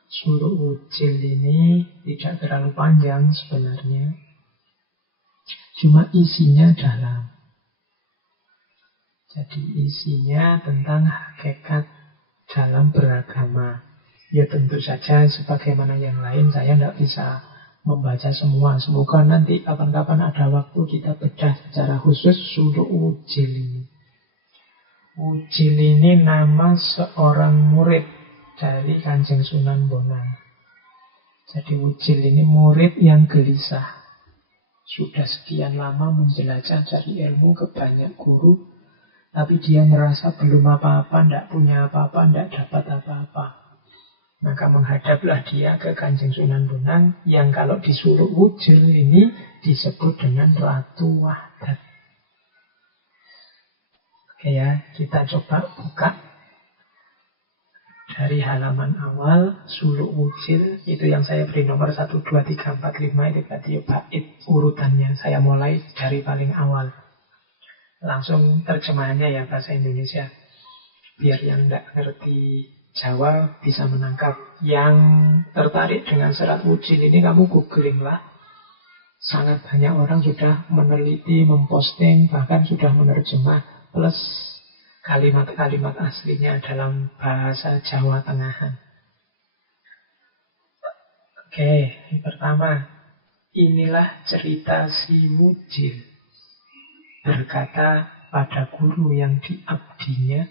Suluk Ujil ini tidak terlalu panjang sebenarnya, cuma isinya dalam. Jadi isinya tentang hakikat dalam beragama. Ya tentu saja sebagaimana yang lain saya tidak bisa membaca semua. Semoga nanti kapan-kapan ada waktu kita bedah secara khusus suluk Ujil ini. Ujil ini nama seorang murid dari Kanjeng Sunan Bonang. Jadi Ujil ini murid yang gelisah. Sudah sekian lama menjelajah cari ilmu ke banyak guru, tapi dia merasa belum apa-apa, tidak punya apa-apa, tidak dapat apa-apa. Maka menghadaplah dia ke Kanjeng Sunan Bonang yang kalau di suluk Ujil ini disebut dengan Ratu Wahdat. Oke ya, kita coba buka dari halaman awal suluk Ujil. Itu yang saya beri nomor 1, 2, 3, 4, 5. Itu tadi bait urutannya. Saya mulai dari paling awal. Langsung terjemahannya ya bahasa Indonesia, biar yang tidak ngerti Jawa bisa menangkap. Yang tertarik dengan serat Ujil ini kamu googling lah. Sangat banyak orang sudah meneliti, memposting, bahkan sudah menerjemah, plus kalimat-kalimat aslinya dalam bahasa Jawa Tengahan. Oke, yang pertama, inilah cerita si Ujil. Berkata pada guru yang diabdinya,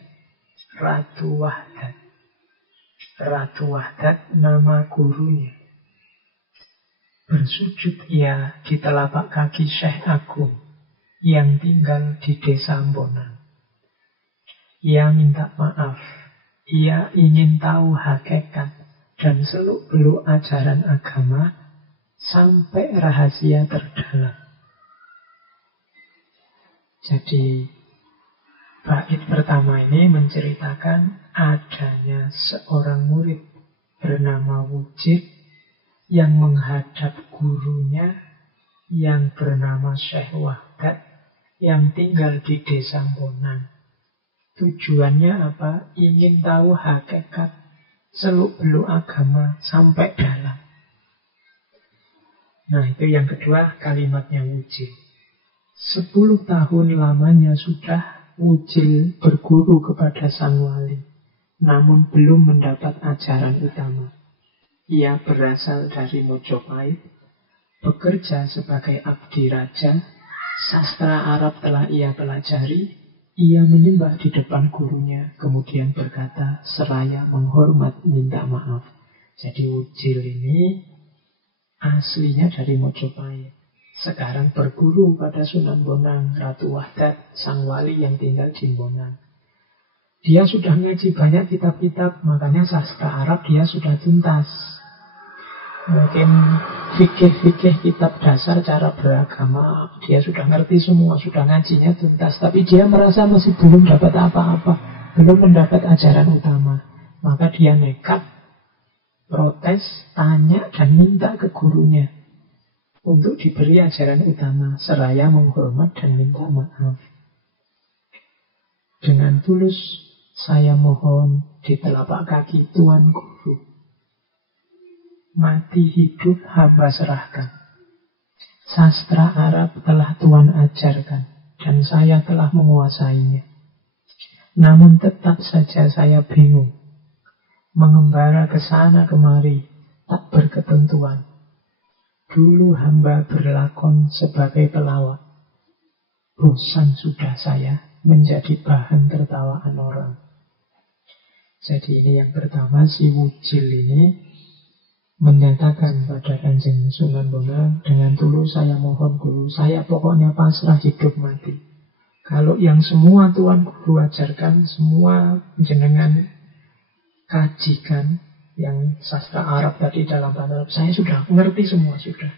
Ratu Wahdat. Ratu Wahdat nama gurunya. Bersujud ia di telapak kaki Syekh Agung yang tinggal di desa Bonang. Ia minta maaf. Ia ingin tahu hakikat dan seluk-beluk ajaran agama sampai rahasia terdalam. Jadi bait pertama ini menceritakan adanya seorang murid bernama Ujil yang menghadap gurunya yang bernama Syekh Wahdat yang tinggal di desa Bonang. Tujuannya apa? Ingin tahu hakikat seluk-beluk agama sampai dalam. Nah itu yang kedua kalimatnya Ujil. 10 tahun lamanya sudah Ujil berguru kepada sang wali, namun belum mendapat ajaran utama. Ia berasal dari Mojopahit, bekerja sebagai abdi raja, sastra Arab telah ia pelajari. Ia menyembah di depan gurunya, kemudian berkata seraya menghormat minta maaf. Jadi Ujil ini aslinya dari Mojopahit. Sekarang berguru pada Sunan Bonang, Ratu Wahdat, sang wali yang tinggal di Bonang. Dia sudah ngaji banyak kitab-kitab, makanya sastra Arab dia sudah tuntas. Mungkin fikih-fikih kitab dasar cara beragama dia sudah ngerti semua, sudah ngajinya tuntas. Tapi dia merasa masih belum dapat apa-apa, belum mendapat ajaran utama. Maka dia nekat, protes, tanya dan minta ke gurunya. untuk diberi ajaran utama, seraya menghormat dan minta maaf. Dengan tulus saya mohon di telapak kaki Tuan Guru. Mati hidup hamba serahkan. Sastra Arab telah Tuan ajarkan, dan saya telah menguasainya. Namun tetap saja saya bingung. Mengembara ke sana kemari, tak berketentuan. Dulu hamba berlakon sebagai pelawak. Bosan sudah saya menjadi bahan tertawaan orang. Jadi ini yang pertama, si Wujil ini menyatakan pada Kanjeng Sunan Bonang, dengan tulus saya mohon Guru, saya pokoknya pasrah hidup mati. Kalau yang semua Tuan Guru ajarkan, semua jenengan kajikan, yang sastra Arab tadi dalam bahasa Arab, saya sudah mengerti semua sudah.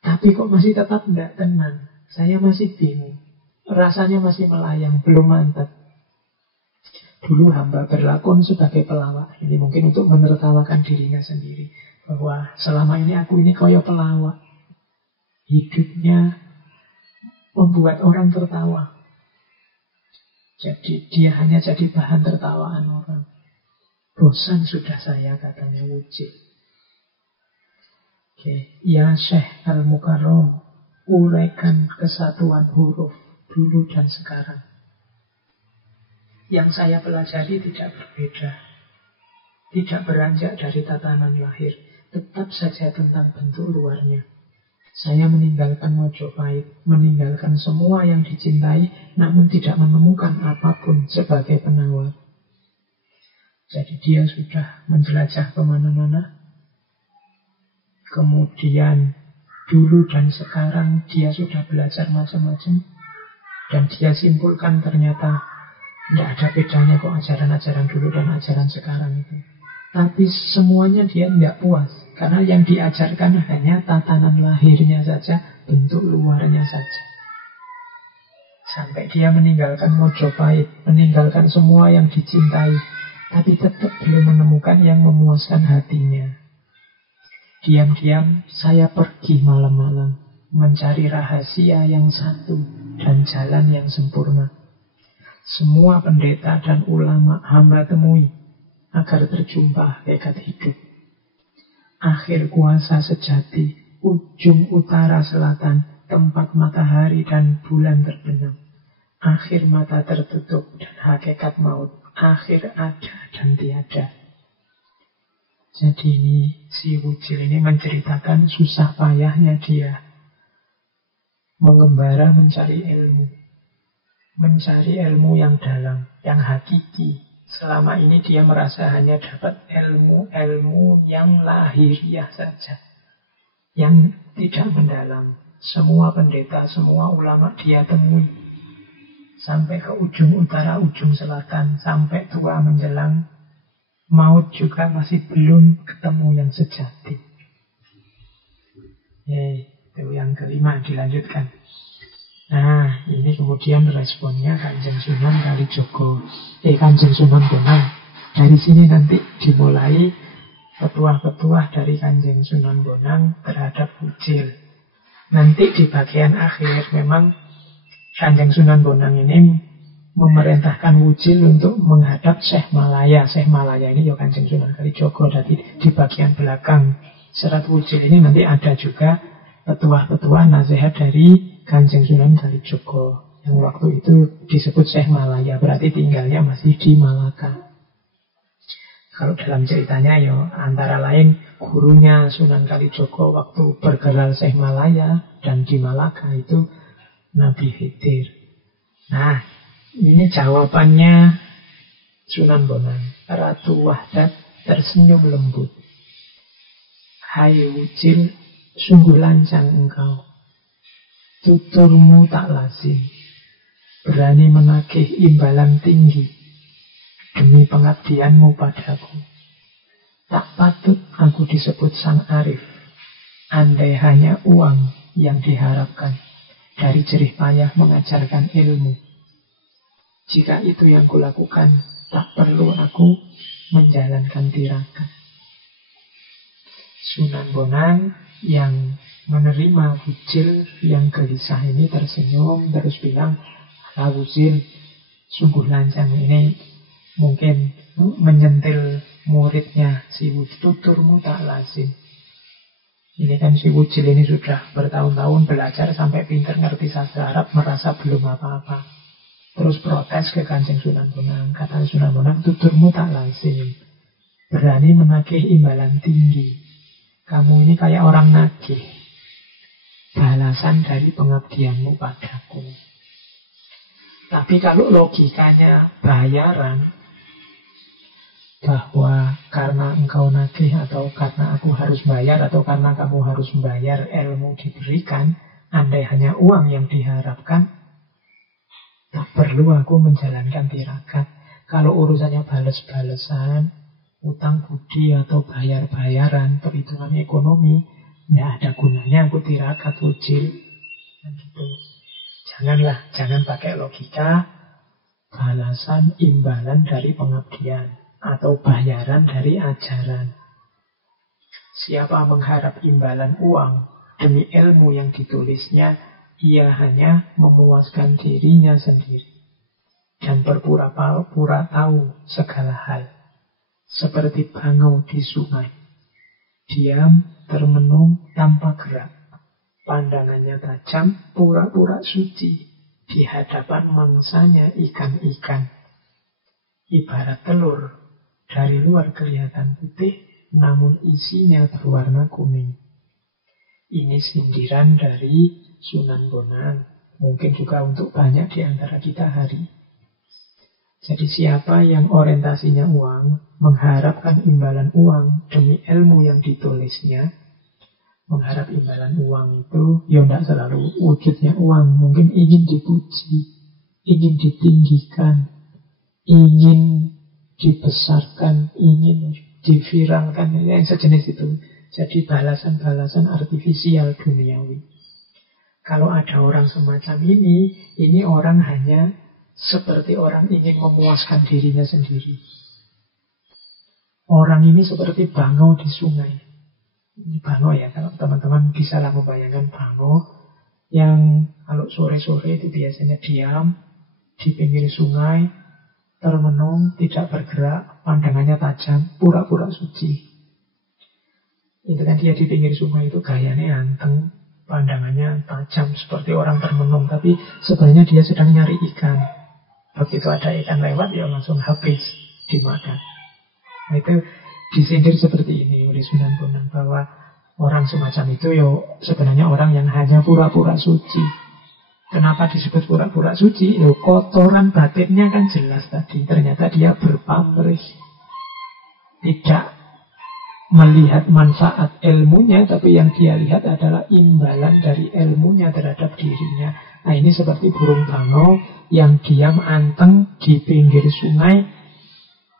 Tapi kok masih tetap tidak tenang. Saya masih bingung. Rasanya masih melayang, belum mantap. Dulu hamba berlakon sebagai pelawak. Ini mungkin untuk menertawakan dirinya sendiri. Bahwa selama ini aku ini kaya pelawak. Hidupnya membuat orang tertawa. Jadi dia hanya jadi bahan tertawaan orang. Bosan sudah saya, katanya Wujil. Oke. Ya Syekh Al-Mukarram, uraikan kesatuan huruf dulu dan sekarang. Yang saya pelajari tidak berbeda. Tidak beranjak dari tatanan lahir. Tetap saja tentang bentuk luarnya. Saya meninggalkan Mojopahit, meninggalkan semua yang dicintai, namun tidak menemukan apapun sebagai penawar. Jadi dia sudah menjelajah kemana-mana. Kemudian dulu dan sekarang dia sudah belajar macam-macam. Dan dia simpulkan ternyata tidak ada bedanya kok ajaran-ajaran dulu dan ajaran sekarang itu. Tapi semuanya dia tidak puas. Karena yang diajarkan hanya tatanan lahirnya saja, bentuk luarnya saja. Sampai dia meninggalkan Mojopahit, meninggalkan semua yang dicintai. Tapi tetap belum menemukan yang memuaskan hatinya. Diam-diam saya pergi malam-malam mencari rahasia yang satu dan jalan yang sempurna. Semua pendeta dan ulama hamba temui agar terjumpa hakikat hidup. Akhir kuasa sejati, ujung utara selatan, tempat matahari dan bulan terbenam. Akhir mata tertutup dan hakikat maut. Akhir ada dan tiada. Jadi ini si Wujil ini menceritakan susah payahnya dia mengembara mencari ilmu. Mencari ilmu yang dalam, yang hakiki. Selama ini dia merasa hanya dapat ilmu-ilmu yang lahiriah saja, yang tidak mendalam. Semua pendeta, semua ulama dia temui. Sampai ke ujung utara, ujung selatan, sampai tua menjelang maut juga masih belum ketemu yang sejati. Itu yang kelima, dilanjutkan. Nah, ini kemudian responnya Kanjeng Sunan Kalijogo, Kanjeng Sunan Bonang. Dari sini nanti dimulai petuah-petuah dari Kanjeng Sunan Bonang terhadap Wujil. Nanti di bagian akhir memang Kanjeng Sunan Bonang ini memerintahkan Wujil untuk menghadap Syekh Malaya. Syekh Malaya ini ya Kanjeng Sunan Kalijogo. Jadi di bagian belakang serat Wujil ini nanti ada juga petuah-petuah nasihat dari Kanjeng Sunan Kalijogo. Yang waktu itu disebut Syekh Malaya, berarti tinggalnya masih di Malaka. Kalau dalam ceritanya ya antara lain gurunya Sunan Kalijogo waktu bergelar Syekh Malaya dan di Malaka itu Nabi Khidir. Nah, ini jawabannya Sunan Bonang. Ratu Wahdat tersenyum lembut. Hai Wujil, sungguh lancang engkau. Tuturmu tak lazim. Berani menagih imbalan tinggi demi pengabdianmu padaku. Tak patut aku disebut sang arif, andai hanya uang yang diharapkan dari jerih payah mengajarkan ilmu. Jika itu yang kulakukan, tak perlu aku menjalankan tirakat. Sunan Bonang yang menerima Wujil yang gelisah ini, tersenyum, terus bilang, "Ala Wujil, sungguh lancang ini mungkin menyentil muridnya si Wujil, tuturmu tak lazim." Ini kan si Wujil ini sudah bertahun-tahun belajar sampai pinter ngerti sastra Arab, merasa belum apa-apa. Terus protes ke Kanjeng Sunan Bonang. Kata Sunan Bonang, "Tuturmu tak lazim, berani menagih imbalan tinggi. Kamu ini kayak orang nagih balasan dari pengabdianmu padaku." Tapi kalau logikanya bayaran, bahwa karena engkau nagih atau karena aku harus bayar atau karena kamu harus bayar ilmu diberikan, andai hanya uang yang diharapkan, tak perlu aku menjalankan tirakat. Kalau urusannya bales-balesan, utang budi atau bayar-bayaran, perhitungan ekonomi, tidak ada gunanya aku tirakat Wujil. Dan gitu. Jangan pakai logika balasan imbalan dari pengabdian atau bayaran dari ajaran. Siapa mengharap imbalan uang demi ilmu yang ditulisnya, ia hanya memuaskan dirinya sendiri dan berpura-pura tahu segala hal. Seperti bangau di sungai, diam, termenung, tanpa gerak. Pandangannya tajam, pura-pura suci di hadapan mangsanya ikan-ikan. Ibarat telur, dari luar kelihatan putih, namun isinya berwarna kuning. Ini sindiran dari Sunan Bonang. Mungkin juga untuk banyak di antara kita hari. Jadi siapa yang orientasinya uang, mengharapkan imbalan uang demi ilmu yang ditulisnya, mengharap imbalan uang itu, ya tidak selalu wujudnya uang. Mungkin ingin dipuji, ingin ditinggikan, ingin dibesarkan, ingin diviralkan, yang sejenis itu. Jadi balasan-balasan artifisial duniawi. Kalau ada orang semacam ini orang hanya seperti orang ingin memuaskan dirinya sendiri. Orang ini seperti bangau di sungai. Ini bangau ya, kalau teman-teman bisa lah membayangkan bangau yang kalau sore-sore itu biasanya diam di pinggir sungai, termenung, tidak bergerak, pandangannya tajam, pura-pura suci. Itu kan dia di pinggir sungai itu gayanya anteng, pandangannya tajam seperti orang termenung, tapi sebenarnya dia sedang nyari ikan. Begitu ada ikan lewat, ya langsung habis dimakan. Nah, itu disindir seperti ini oleh Sunan Bonang, bahwa orang semacam itu sebenarnya orang yang hanya pura-pura suci. Kenapa disebut pura-pura suci? Kotoran batinnya kan jelas tadi. Ternyata dia berpamrih, tidak melihat manfaat ilmunya, tapi yang dia lihat adalah imbalan dari ilmunya terhadap dirinya. Nah, ini seperti burung bangau yang diam anteng di pinggir sungai,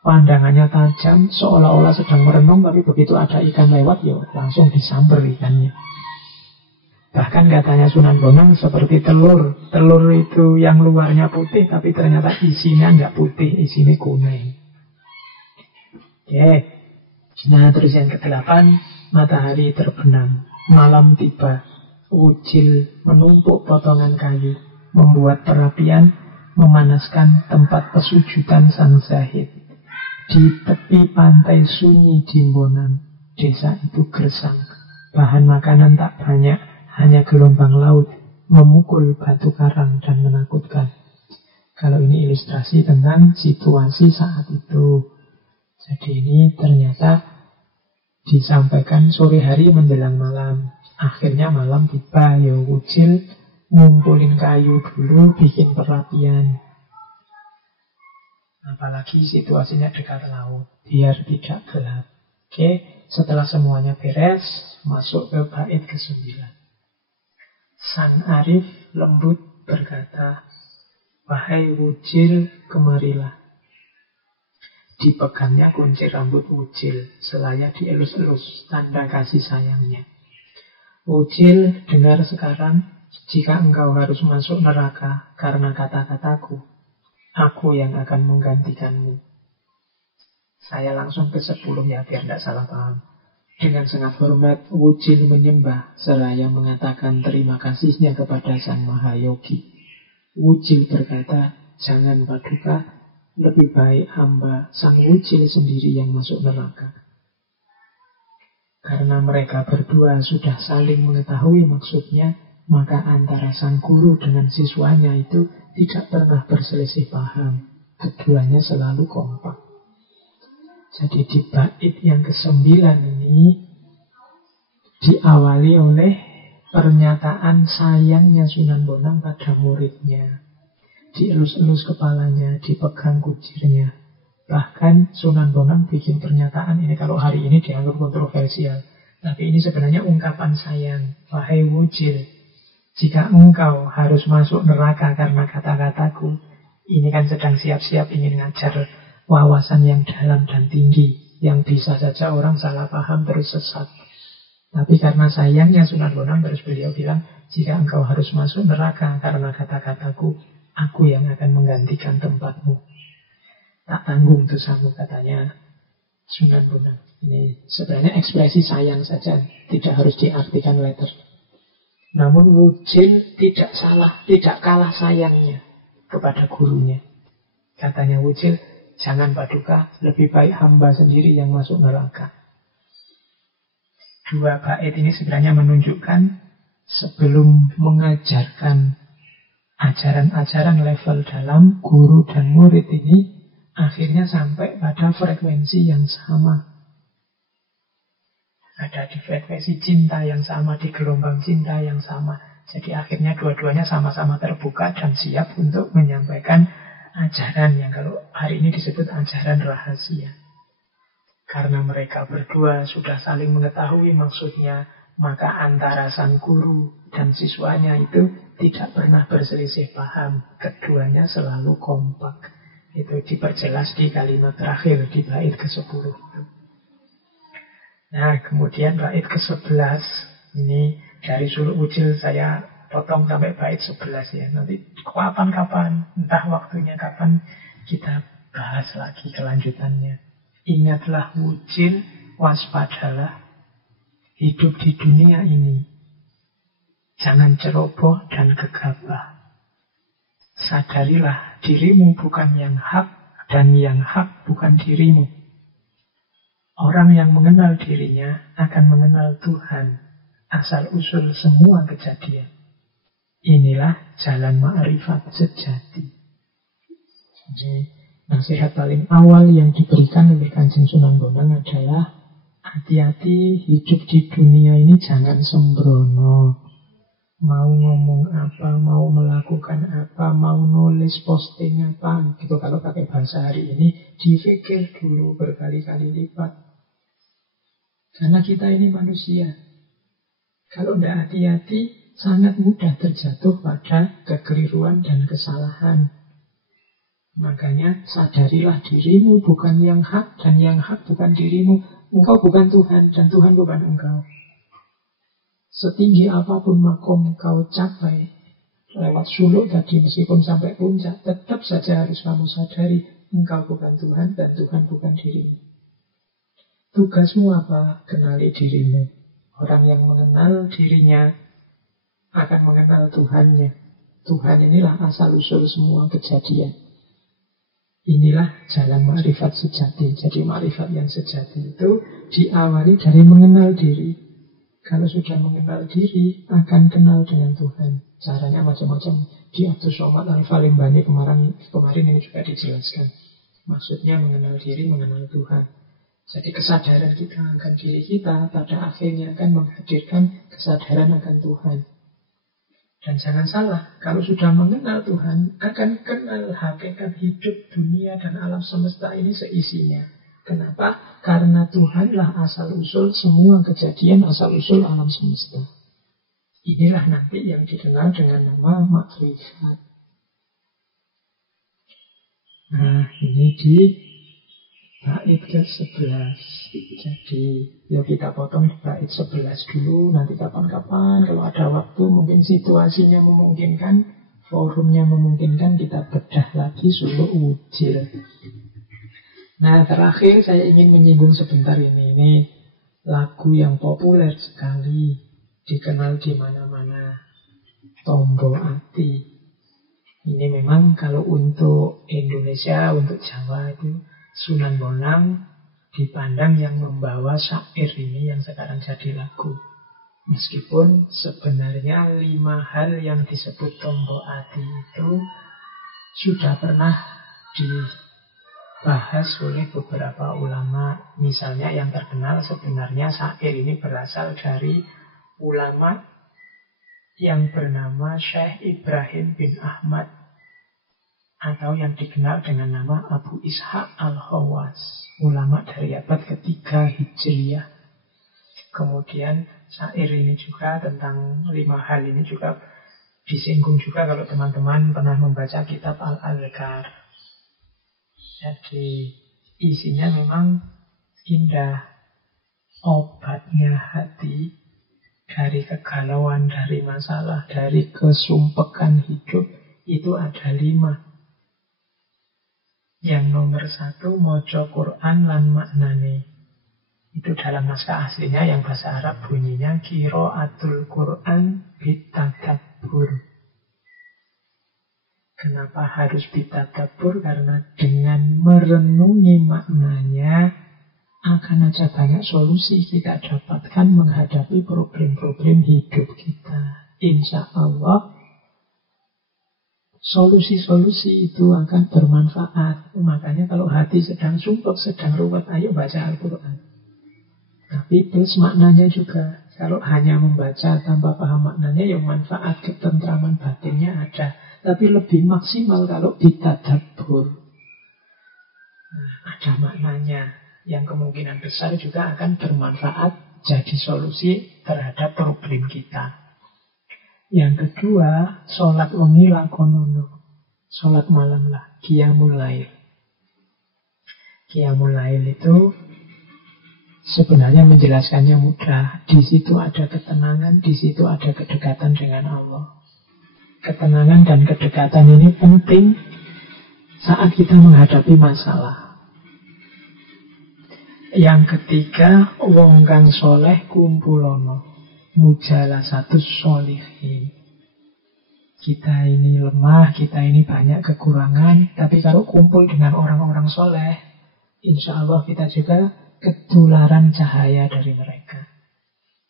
pandangannya tajam, seolah-olah sedang merenung, tapi begitu ada ikan lewat, langsung disamber ikannya. Bahkan katanya Sunan Bonang seperti telur. Telur itu yang luarnya putih, tapi ternyata isinya nggak putih, isinya kuning. Oke. Nah, terus yang ke-8, matahari terbenam, malam tiba. Wujil menumpuk potongan kayu, membuat perapian, memanaskan tempat pesujudan sang zahid. Di tepi pantai sunyi Jimbonan, desa itu gersang. Bahan makanan tak banyak, hanya gelombang laut memukul batu karang dan menakutkan. Kalau ini ilustrasi tentang situasi saat itu. Jadi ini ternyata disampaikan sore hari menjelang malam. Akhirnya malam tiba, Wujil ngumpulin kayu dulu, bikin perapian. Apalagi situasinya dekat laut, biar tidak gelap. Oke, setelah semuanya beres, masuk ke bait ke-9. Sang Arif lembut berkata, "Wahai Wujil, kemarilah." Dipegangnya kunci rambut Wujil, selaya dielus-elus, tanda kasih sayangnya. "Wujil, dengar sekarang, jika engkau harus masuk neraka karena kata-kataku, aku yang akan menggantikanmu." Saya langsung ke 10 ya, biar tidak salah paham. Dengan sangat hormat, Wujil menyembah seraya mengatakan terima kasihnya kepada Sang Mahayogi. Wujil berkata, jangan Paduka, lebih baik hamba Sang Wujil sendiri yang masuk neraka. Karena mereka berdua sudah saling mengetahui maksudnya, maka antara sang guru dengan siswanya itu tidak pernah berselisih paham. Keduanya selalu kompak. Jadi di bait yang ke-9 ini diawali oleh pernyataan sayangnya Sunan Bonang pada muridnya. Dielus-elus kepalanya, dipegang kucirnya. Bahkan Sunan Bonang bikin pernyataan ini, kalau hari ini dianggap kontroversial, tapi ini sebenarnya ungkapan sayang. Wahai Wujil, jika engkau harus masuk neraka karena kata-kataku, ini kan sedang siap-siap ingin ngajar wawasan yang dalam dan tinggi, yang bisa saja orang salah paham terus sesat. Tapi karena sayangnya Sunan Bonang, terus beliau bilang, jika engkau harus masuk neraka karena kata-kataku, aku yang akan menggantikan tempatmu. Tak tanggung dosamu, katanya Sunan Bonang. Ini sebenarnya ekspresi sayang saja, tidak harus diartikan letter. Namun Wujil tidak salah, tidak kalah sayangnya kepada gurunya. Katanya Wujil, jangan Paduka, lebih baik hamba sendiri yang masuk neraka. Dua bait ini sebenarnya menunjukkan sebelum mengajarkan ajaran-ajaran level dalam, guru dan murid ini akhirnya sampai pada frekuensi yang sama. Ada di frekuensi cinta yang sama, di gelombang cinta yang sama. Jadi akhirnya dua-duanya sama-sama terbuka dan siap untuk menyampaikan ajaran yang kalau hari ini disebut ajaran rahasia. Karena mereka berdua sudah saling mengetahui maksudnya, maka antara sang guru dan siswanya itu tidak pernah berselisih paham. Keduanya selalu kompak. Itu diperjelas di kalimat terakhir di bait ke-10. Nah, kemudian bait ke-11 ini dari Suluk Wujil saya potong sampai bait 11 ya. Nanti kapan-kapan, entah waktunya kapan, kita bahas lagi kelanjutannya. Ingatlah Wujil, waspadalah, hidup di dunia ini jangan ceroboh dan gegabah. Sadarilah dirimu bukan yang hak dan yang hak bukan dirimu. Orang yang mengenal dirinya akan mengenal Tuhan, asal-usul semua kejadian. Inilah jalan ma'rifat sejati. Jadi, nasihat paling awal yang diberikan oleh Kanjeng Sunan Bonang adalah hati-hati hidup di dunia ini jangan sembrono. Mau ngomong apa, mau melakukan apa, mau nulis posting apa, gitu kalau pakai bahasa hari ini, dipikir dulu berkali-kali lipat. Karena kita ini manusia. Kalau tidak hati-hati, sangat mudah terjatuh pada kekeliruan dan kesalahan. Makanya sadarilah dirimu bukan yang hak dan yang hak bukan dirimu. Engkau bukan Tuhan dan Tuhan bukan engkau. Setinggi apapun makom kau capai lewat suluk tadi, meskipun sampai puncak, tetap saja harus kamu sadari engkau bukan Tuhan dan Tuhan bukan dirimu. Tugasmu apa? Kenali dirimu. Orang yang mengenal dirinya akan mengenal Tuhannya. Tuhan inilah asal-usul semua kejadian. Inilah jalan ma'rifat sejati. Jadi ma'rifat yang sejati itu diawali dari mengenal diri. Kalau sudah mengenal diri, akan kenal dengan Tuhan. Caranya macam-macam. Di Abdus Somad Al-Falimbani kemarin ini juga dijelaskan. Maksudnya mengenal diri, mengenal Tuhan. Jadi kesadaran kita akan diri kita pada akhirnya akan menghadirkan kesadaran akan Tuhan. Dan jangan salah, kalau sudah mengenal Tuhan, akan kenal hakikat hidup dunia dan alam semesta ini seisinya. Kenapa? Karena Tuhanlah asal-usul semua kejadian, asal-usul alam semesta. Inilah nanti yang dikenal dengan nama makrifat. Nah, ini di bait ke-11. Jadi, ya kita potong di bait 11 dulu. Nanti kapan-kapan, kalau ada waktu, mungkin situasinya memungkinkan, forumnya memungkinkan, kita bedah lagi Suluk Wujil. Nah, terakhir saya ingin menyinggung sebentar ini. Ini lagu yang populer sekali, dikenal di mana-mana, Tombo Ati. Ini memang kalau untuk Indonesia, untuk Jawa itu Sunan Bonang dipandang yang membawa syair ini yang sekarang jadi lagu. Meskipun sebenarnya 5 hal yang disebut Tombo Ati itu sudah pernah dibahas oleh beberapa ulama. Misalnya yang terkenal sebenarnya syair ini berasal dari ulama yang bernama Syekh Ibrahim bin Ahmad, atau yang dikenal dengan nama Abu Ishaq Al-Khawas, ulama dari abad ketiga Hijriyah. Kemudian syair ini juga tentang 5 hal ini juga disinggung juga kalau teman-teman pernah membaca kitab Al-Adhkar. Jadi isinya memang indah. Obatnya hati dari kegalauan, dari masalah, dari kesumpekan hidup itu ada 5. Yang nomor 1, mojo Quran lan maknane. Itu dalam naskah aslinya yang bahasa Arab bunyinya qiraatul Quran bitadabbur. Kenapa harus bitadabbur? Karena dengan merenungi maknanya akan ada banyak solusi kita dapatkan menghadapi problem-problem hidup kita. Insya Allah solusi-solusi itu akan bermanfaat. Makanya kalau hati sedang sumpek, sedang ruwet, ayo baca Al-Quran. Tapi plus maknanya juga. Kalau hanya membaca tanpa paham maknanya, ya manfaat ketentraman batinnya ada. Tapi lebih maksimal kalau ditadabbur. Nah, ada maknanya yang kemungkinan besar juga akan bermanfaat jadi solusi terhadap problem kita. Yang kedua, sholat wengi lakonono. Sholat malam lah, qiyamul lail. Qiyamul lail itu sebenarnya menjelaskannya mudah. Di situ ada ketenangan, di situ ada kedekatan dengan Allah. Ketenangan dan kedekatan ini penting saat kita menghadapi masalah. Yang ketiga, wong kang soleh kumpulono, mujalasatus sholihin. Kita ini lemah, kita ini banyak kekurangan, tapi kalau kumpul dengan orang-orang soleh, insya Allah kita juga ketularan cahaya dari mereka.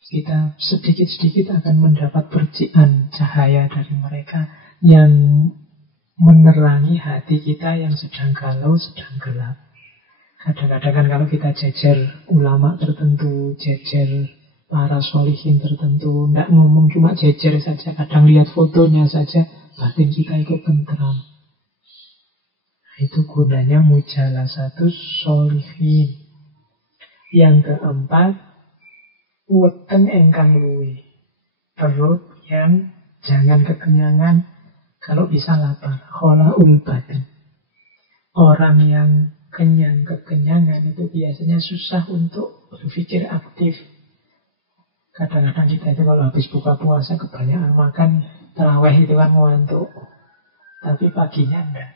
Kita sedikit-sedikit akan mendapat percikan cahaya dari mereka yang menerangi hati kita yang sedang galau, sedang gelap. Kadang-kadang kan kalau kita jejer ulama tertentu, jejer para sholihin tertentu, tidak ngomong cuma jejer saja, kadang lihat fotonya saja, batin kita ikut tentram. Itu gunanya mujalasatus sholihin. Yang keempat, weten engkang luwe. Perut yang jangan kekenyangan, kalau bisa lapar. Kholaul badan. Orang yang kekenyangan itu biasanya susah untuk berpikir aktif. Kadang-kadang kita itu kalau habis buka puasa kebanyakan makan, tarawih itu kan ngantuk. Tapi paginya enggak.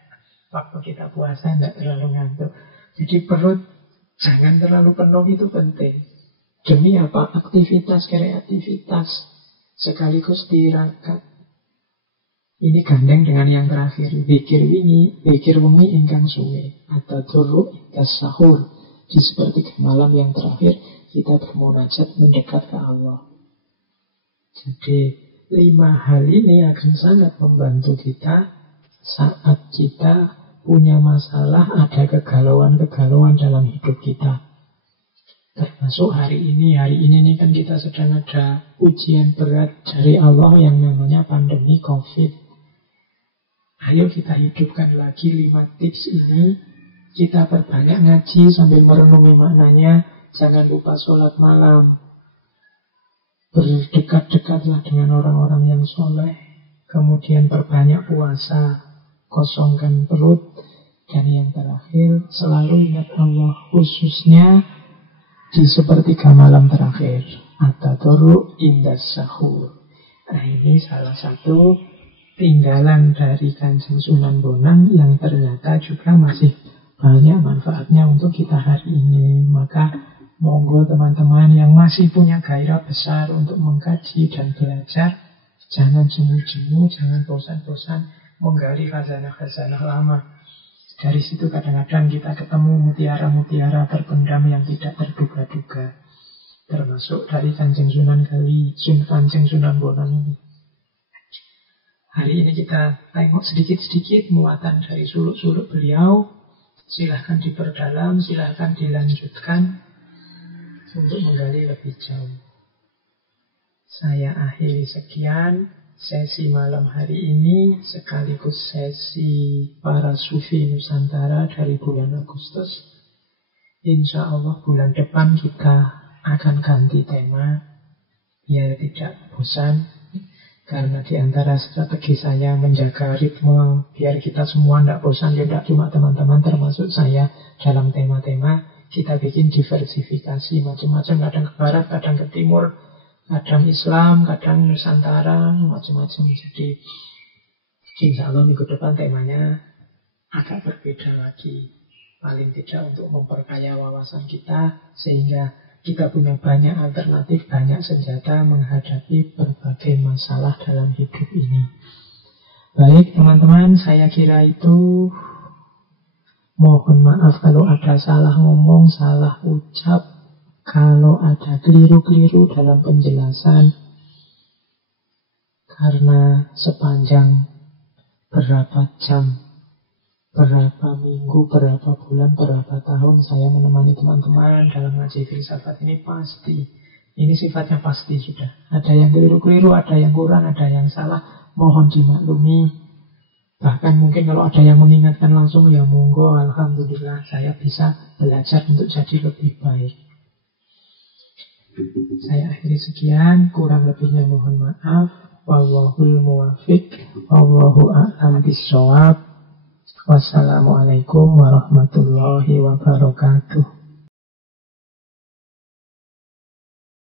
Waktu kita puasa enggak terlalu ngantuk. Jadi perut jangan terlalu penuh, itu penting. Demi apa? Aktivitas, kreativitas, sekaligus tirakat. Ini gandeng dengan yang terakhir. Zikir wengi ingkang suwe. Atau turu intas sahur. Di sepertiga malam yang terakhir, kita bermunajat mendekat ke Allah. Jadi 5 hal ini akan sangat membantu kita saat kita punya masalah, ada kegalauan-kegalauan dalam hidup kita. Termasuk hari ini nih kan kita sedang ada ujian berat dari Allah yang namanya pandemi COVID. Ayo kita hidupkan lagi 5 tips ini. Kita perbanyak ngaji sambil merenungi maknanya. Jangan lupa sholat malam. Berdekat-dekatlah dengan orang-orang yang soleh. Kemudian perbanyak puasa. Kosongkan perut. Dan yang terakhir, selalu ingat Allah, khususnya di sepertiga malam terakhir. At-tadorru indas sahur. Nah, ini salah satu tinggalan dari Kanjeng Sunan Bonang yang ternyata juga masih banyak manfaatnya untuk kita hari ini. Maka Monggo teman-teman yang masih punya gairah besar untuk mengkaji dan belajar, jangan jemu-jemu, jangan bosan-bosan menggali khazanah-khazanah lama. Dari situ kadang-kadang kita ketemu mutiara-mutiara terpendam yang tidak terduga-duga. Termasuk dari Kanjeng Sunan Kanjeng Sunan Bonang ini. Hari ini kita tengok sedikit-sedikit muatan dari suluk-suluk beliau. Silahkan diperdalam, silahkan dilanjutkan untuk menggali lebih jauh. Saya akhiri sekian sesi malam hari ini, sekaligus sesi para sufi Nusantara dari bulan Agustus. Insya Allah bulan depan kita akan ganti tema, biar tidak bosan. Karena di antara strategi saya menjaga ritme, biar kita semua tidak bosan, tidak cuma teman-teman termasuk saya dalam tema-tema. Kita bikin diversifikasi macam-macam, kadang ke barat, kadang ke timur, kadang Islam, kadang Nusantara, macam-macam. Jadi insya Allah minggu depan temanya agak berbeda lagi. Paling tidak untuk memperkaya wawasan kita, sehingga kita punya banyak alternatif, banyak senjata menghadapi berbagai masalah dalam hidup ini. Baik teman-teman, saya kira itu. Mohon maaf kalau ada salah ngomong, salah ucap, kalau ada keliru-keliru dalam penjelasan. Karena sepanjang berapa jam, berapa minggu, berapa bulan, berapa tahun saya menemani teman-teman dalam ngaji filsafat ini, pasti. Ini sifatnya pasti sudah. Ada yang keliru-keliru, ada yang kurang, ada yang salah. Mohon dimaklumi. Bahkan mungkin kalau ada yang mengingatkan langsung, ya monggo, alhamdulillah saya bisa belajar untuk jadi lebih baik. Saya akhiri sekian, kurang lebihnya mohon maaf. Wallahul muwafiq, wallahu a'lam bishawab. Wassalamualaikum warahmatullahi wabarakatuh.